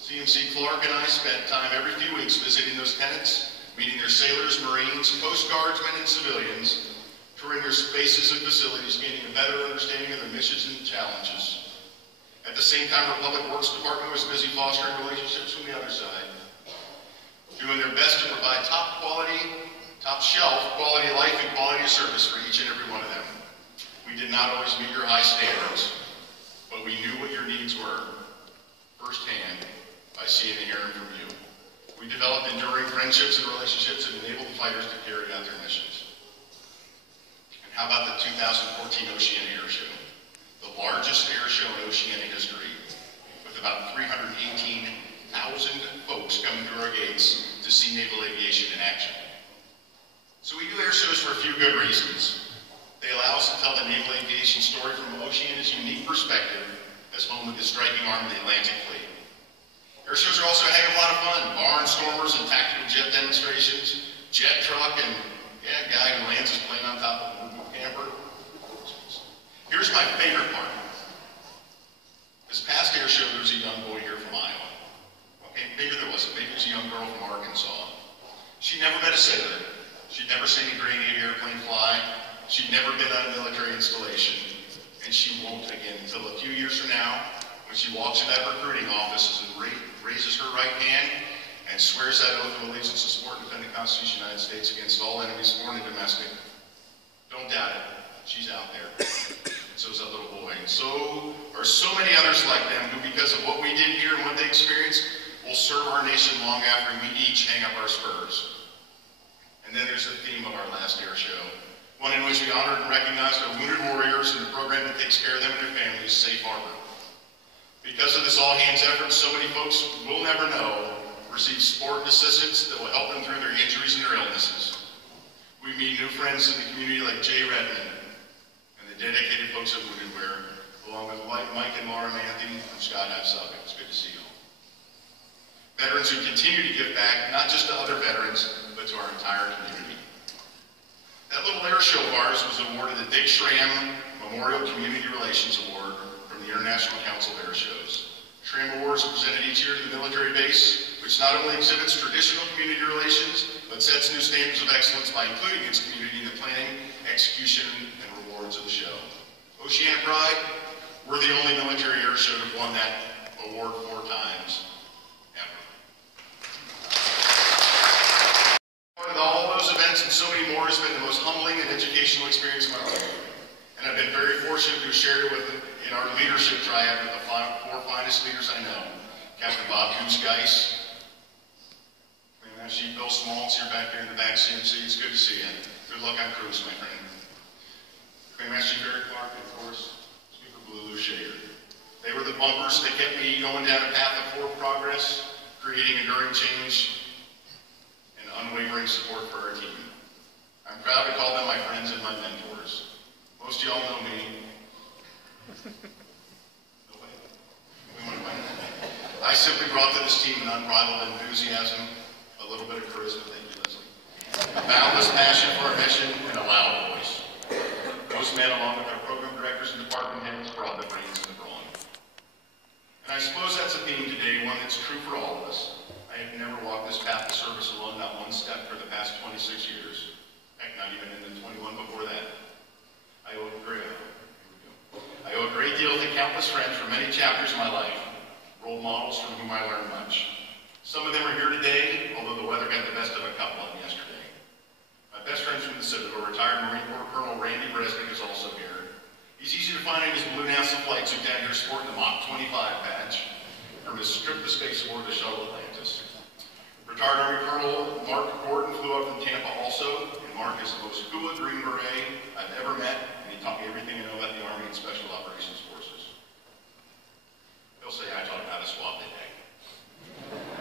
CMC Clark and I spent time every few weeks visiting those tenants, meeting their sailors, Marines, Coast Guardsmen, and civilians, touring their spaces and facilities, gaining a better understanding of their missions and challenges. At the same time, our Public Works Department was busy fostering relationships from the other side, doing their best to provide top quality, top shelf quality of life and quality of service for each and every one of them. We did not always meet your high standards, but we knew what your needs were firsthand by seeing and hearing from you. We developed enduring friendships and relationships that enabled the fighters to carry out their missions. And how about the 2014 Oceana Air Show? The largest air show in Oceana history, with about 318,000 folks coming through our gates to see naval aviation in action. So we do air shows for a few good reasons. They allow us to tell the naval aviation story from Oceana's unique perspective as home of the striking arm of the Atlantic Fleet. Air shows are also a heck of a lot of fun. Barnstormers and tactical jet demonstrations, jet truck, and a guy who lands his plane on top of a moving camper. Here's my favorite part. This past air show, there was a young boy here from Iowa. Okay, maybe there wasn't. Maybe it was a young girl from Arkansas. She never met a sailor. She'd never seen a Grade 8 airplane fly. She'd never been on a military installation. And she won't again until a few years from now, when she walks in that recruiting office and raises her right hand and swears that oath of allegiance to support and defend the Constitution of the United States against all enemies, foreign and domestic. Don't doubt it. She's out there. And so is that little boy. And so are so many others like them who, because of what we did here and what they experienced, will serve our nation long after we each hang up our spurs. And then there's the theme of our last air show, one in which we honored and recognized our wounded warriors and the program that takes care of them and their families, Safe Harbor. Because of this all-hands effort, so many folks we'll never know receive support and assistance that will help them through their injuries and their illnesses. We meet new friends in the community like Jay Redmond and the dedicated folks at Wounded Wear, along with Mike and Laura Manthey from Skydive Suffolk. It's good to see you all. Veterans who continue to give back, not just to other veterans, but to our entire community. That little air show of ours was awarded the Dick Schramm Memorial Community Relations Award from the International Council of Air Shows. Schramm Awards are presented each year to the military base, which not only exhibits traditional community relations, but sets new standards of excellence by including its community in the planning, execution, and rewards of the show. Oceana Pride, we're the only military air show to have won that award 4 times ever. Part of all those events and so many more has been the most humbling and educational experience of my life. And I've been very fortunate to have shared it in our leadership triad with the 4 finest leaders I know. Captain Bob Goose Geis, Chief Bill Smalls here back there in the back CMC. It's good to see you. Good luck on cruise, my friend. Master Chief Eric Clark, and of course, Speaker Blue Lou Shader. They were the bumpers that kept me going down a path of forward progress, creating enduring change, and unwavering support for our team. I'm proud to call them my friends and my mentors. Most of y'all know me. No way. We want to find that. I simply brought to this team an unbridled enthusiasm, a little bit of charisma, thank you, Leslie, a boundless passion for our mission, and a loud voice. Most men, along with our program directors and department heads, brought the brains and the brawn. And I suppose that's a theme today, one that's true for all of us. I have never walked this path of service alone, not one step for the past 26 years. Heck, not even in the 21 before that. I owe a great deal to countless friends from many chapters of my life, role models from whom I learned much. Some of them are here today, although the weather got the best of a couple of them yesterday. My best friend from the Citadel, retired Marine Corps Colonel Randy Bresnik, is also here. He's easy to find in his blue NASA flight suit down here sporting the Mach 25 badge from his trip to space aboard the Shuttle Atlantis. Retired Army Colonel Mark Gordon flew up from Tampa also, and Mark is the most cool Green Beret I've ever met, and he taught me everything I know about the Army and Special Operations Forces. He'll say I taught him how to swap the day.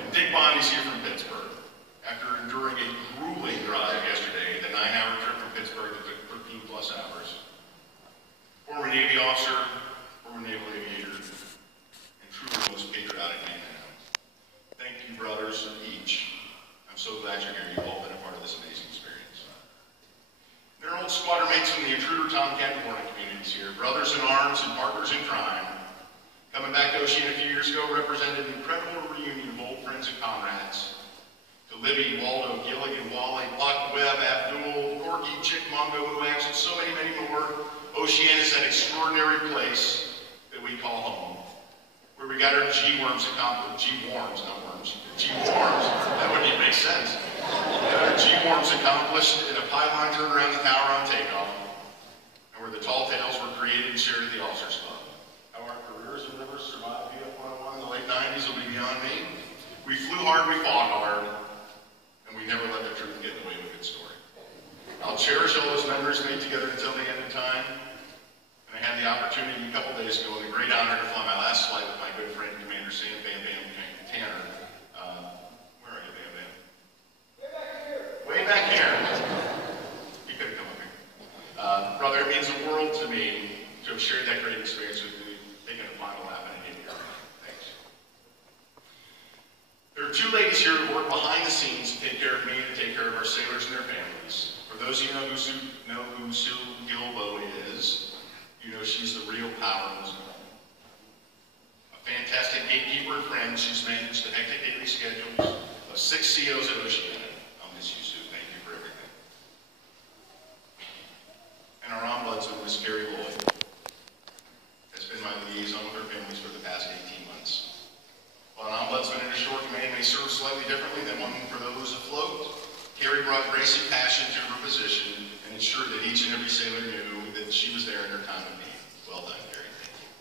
And Dick Bondy's here from Pittsburgh. After enduring a grueling drive yesterday, the 9-hour trip from Pittsburgh that took 13 plus hours. Former Navy officer, former naval aviator, and truly the most patriotic man I know. Thank you, brothers, each. I'm so glad you're here. You've all been a part of this amazing experience. There are old squadron mates from the Intruder, Tomcat, and Hornet communities here, brothers in arms and partners in crime. Coming back to Oceana a few years ago represented an incredible reunion of old friends and comrades. To Libby, Waldo, Gilligan, Wally, Buck, Webb, Abdul, Corky, Chick, Mongo, Muax, and so many, many more, Oceana is that extraordinary place that we call home, where we got our G-worms accomplished. G-worms, not worms. G-worms. That wouldn't even make sense. We got our G-worms accomplished in a pylon turned around the tower on takeoff, and where the tall tales were created and shared at the Officers Club. How our careers and livers survived VF 101 in the late 90s will be beyond me. We flew hard, we fought hard, and we never let the truth get in the way of a good story. I'll cherish all those memories made together until the end of time. And I had the opportunity a couple days ago, and the great honor to fly my last flight with my good friend, Commander Sam Bam Bam Tanner. Where are you, Bam Bam? Way back here. You could have come up here. Brother, it means the world to me to have shared that great experience with you, taking a final lap and a here. Thanks. There are 2 ladies here who work behind the scenes to take care of me and to take care of our sailors and their families. For those of you who know who Sue Gilbo is, you know she's the real power in this home. A fantastic gatekeeper and friend, she's managed the hectic daily schedules of 6 COs at Oceana. I'll miss you, Sue. Thank you for everything. And our ombudsman, Miss Carrie Lloyd, has been my liaison with her families for the past 18 months. While an ombudsman in a short command may serve slightly differently than one for those afloat, Carrie brought grace and passion to her position and ensured that each and every sailor knew that she was there in her time of need. Well done, Carrie. Thank you.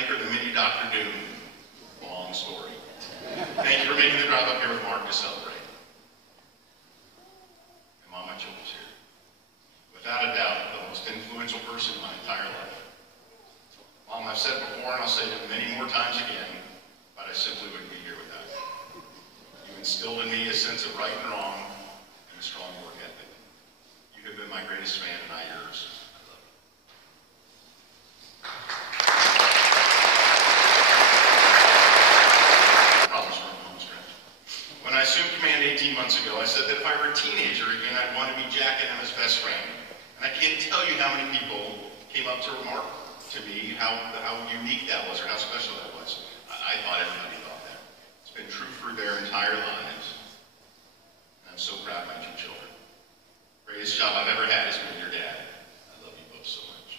anchor the mini Dr. Doom. Long story. Thank you for making the drive up here with Mark to celebrate. And Mama Children's here. Without a doubt, the most influential person in my entire life. Mom, I've said before and I'll say it many more times again, but I simply wouldn't be here without you. You instilled in me a sense of right and wrong and a strong work ethic. You have been my greatest fan and I yours. I love you. Problems from home stretch. When I assumed command 18 months ago, I said that if I were a teenager again, I'd want to be Jack and Emma's best friend. And I can't tell you how many people came up to remark to me how unique that was or how special that was. I thought everybody thought that. It's been true for their entire lives. And I'm so proud of my two children. Greatest job I've ever had is being your dad. I love you both so much.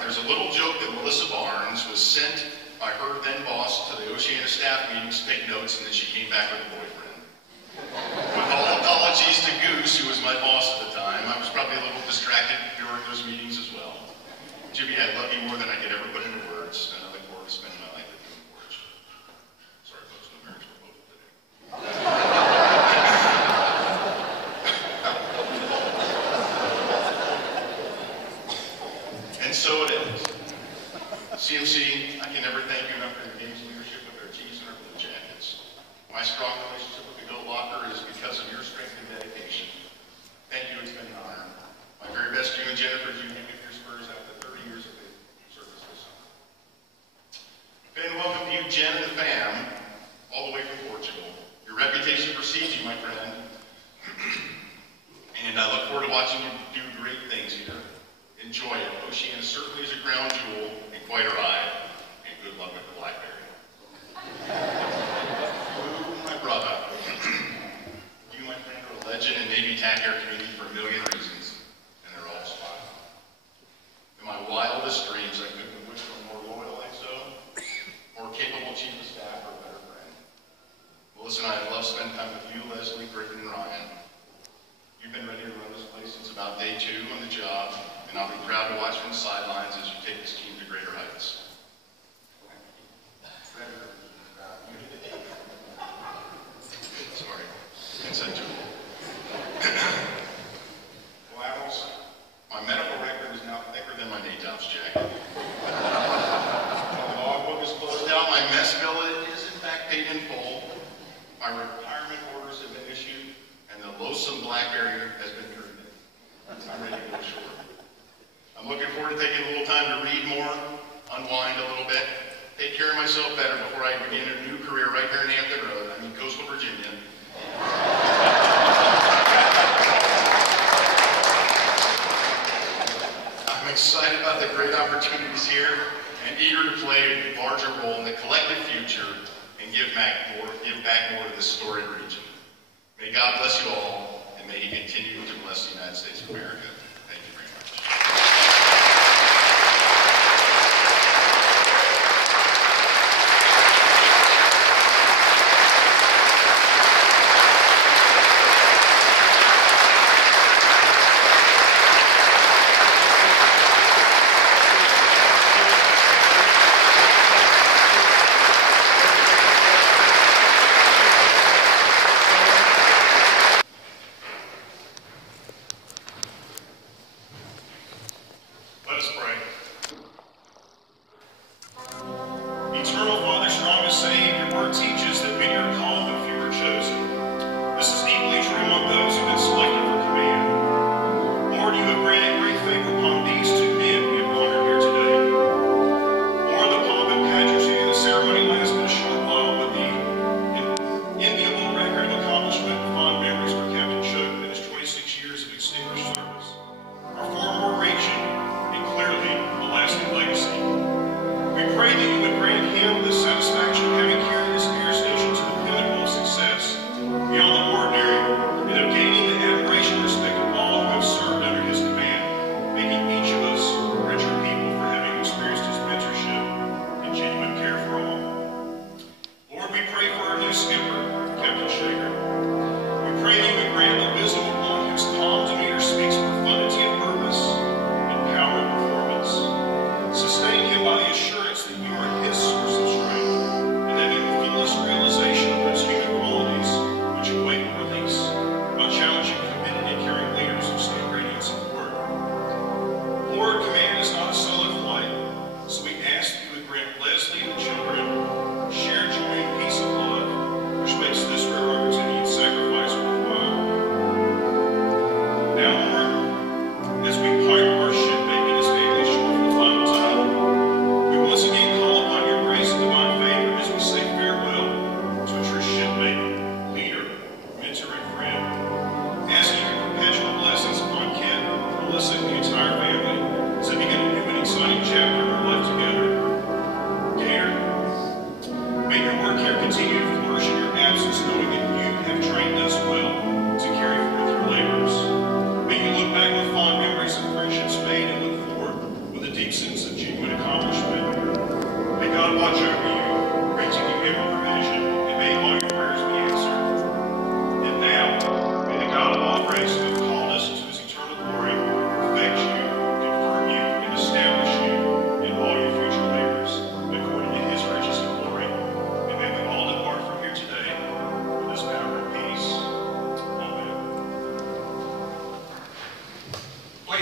There's a little joke that Melissa Barnes was sent by her then boss to the Oceana staff meetings to take notes, and then she came back with a boyfriend. With all apologies to Goose, who was my boss at the time, I was probably a little distracted during those meetings as well. Jimmy, I love you more than I could ever put into words, and I look forward to spending my life with you in words. Sorry, folks, no marriage proposal today. And so it is. CMC, I can never thank you enough for your game's leadership with our Chiefs and our Blue Jackets. My strong relationship with the Goat Locker is because of your strength and dedication. Thank you, it's been an honor. My very best to you and Jennifer as you hang up your spurs after 30 years of service this summer. Ben, welcome to you, Jen and the fam, all the way from Portugal. Your reputation precedes you, my friend. And I look forward to watching you do great things here. Enjoy it. Oceana certainly is a crown jewel and quite a ride. And good luck with the Blackberry. Ooh, my brother. You, my friend, are a legend in Navy TAC Air community for a million reasons, and they're all spot on. In my wildest dreams, I couldn't have wished for a more loyal XO, more capable chief of staff, or a better friend. Melissa and I have loved spending time with you, Leslie, Griffin, and Ryan. You've been ready to run this place since about day 2 on the job, and I'll be proud to watch from the sidelines as you take this team to greater heights. Sorry, consent to Flannels, my medical record is now thicker than my Natop's jacket. My logbook is closed out, my mess bill is in fact paid in full, my retirement orders have been issued, and the loathsome Blackberry has been turned in. I'm ready to go short. I'm looking forward to taking a little time to read more, unwind a little bit, take care of myself better before I begin a new career right here in Hampton Road, coastal Virginia. I'm excited about the great opportunities here and eager to play a larger role in the collective future and give back more to this storied region. May God bless you all, and may He continue to bless the United States of America. Thank you very much.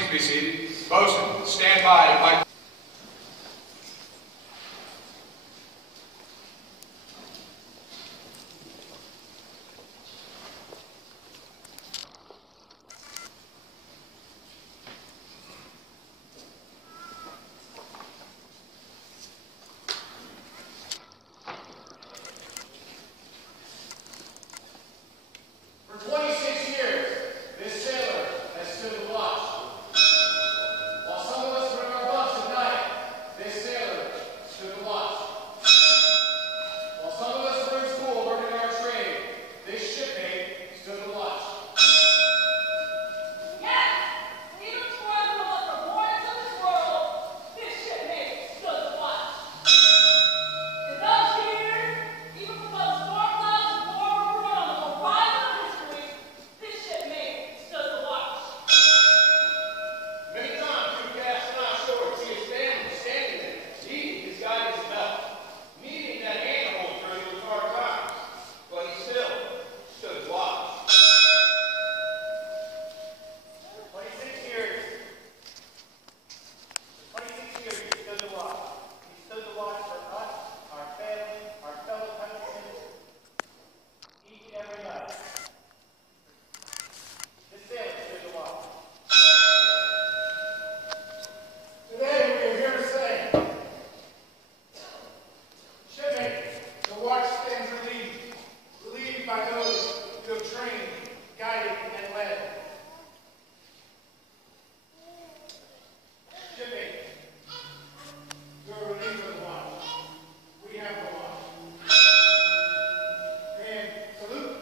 Please be seated. Bosun, stand by. Mike. For 26 years, this sailor has stood the watch. While some of us were in our bunks at night, this sailor stood the watch. While some of us were in school learning our trade, this shipmate stood the watch. Yes, even before the most rewards of this world, this shipmate stood the watch. In those years, even before the storm clouds of war were brewing on the horizon of history, this shipmate stood the watch. Many times we cast an offshore to see his family standing there, needing his guidance and help, needing that handhold during those hard times, but he still stood his watch. 26 years. 26 years he stood the watch. He stood the watch for us, our family, our fellow countrymen, each and every night. This sailor stood the watch. Today we are here to say, shipmate, the watch stands relieved by those who have trained, guided, and led. Shipmate, you are relieved of the watch. We have the watch. And salute.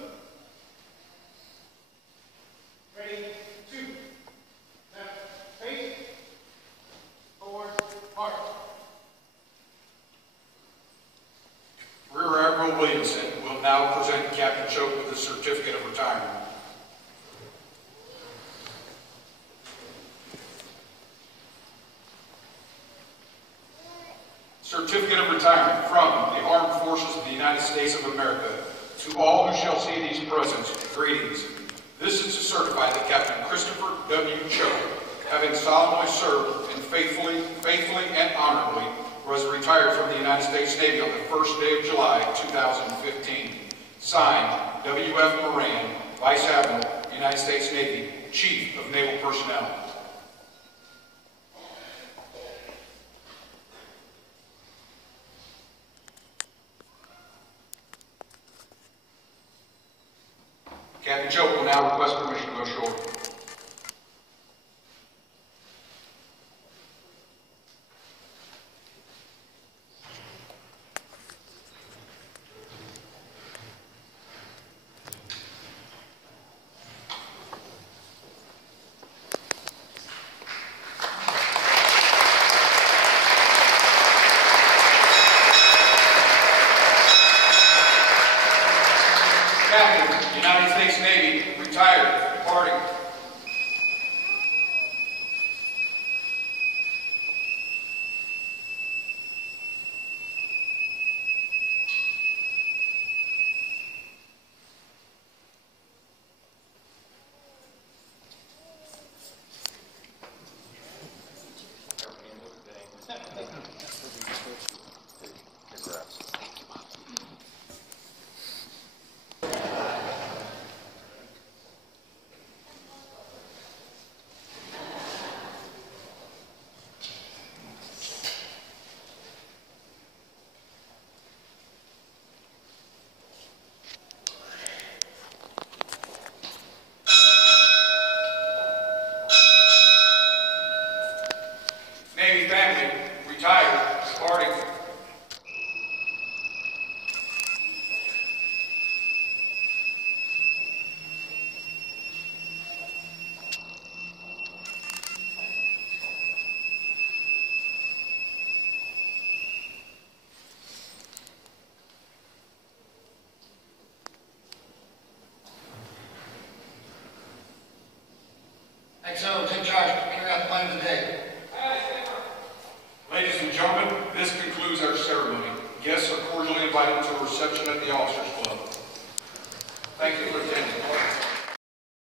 Ready, two. Left, face. Forward, march. Rear Admiral Williamson will now present Captain Choate with the certificate of retirement. Certificate of retirement from the Armed Forces of the United States of America. To all who shall see these presents, greetings. This is to certify that Captain Christopher W. Choate, having solemnly served and faithfully and honorably, was retired from the United States Navy on the 1st day of July, 2015. Signed, W.F. Moran, Vice Admiral, United States Navy, Chief of Naval Personnel. Captain Choate will now request permission to go ashore. Captain, United States Navy, retired, departing. Navy family, retired, departing. XO, take charge. Carry out the plan of the day.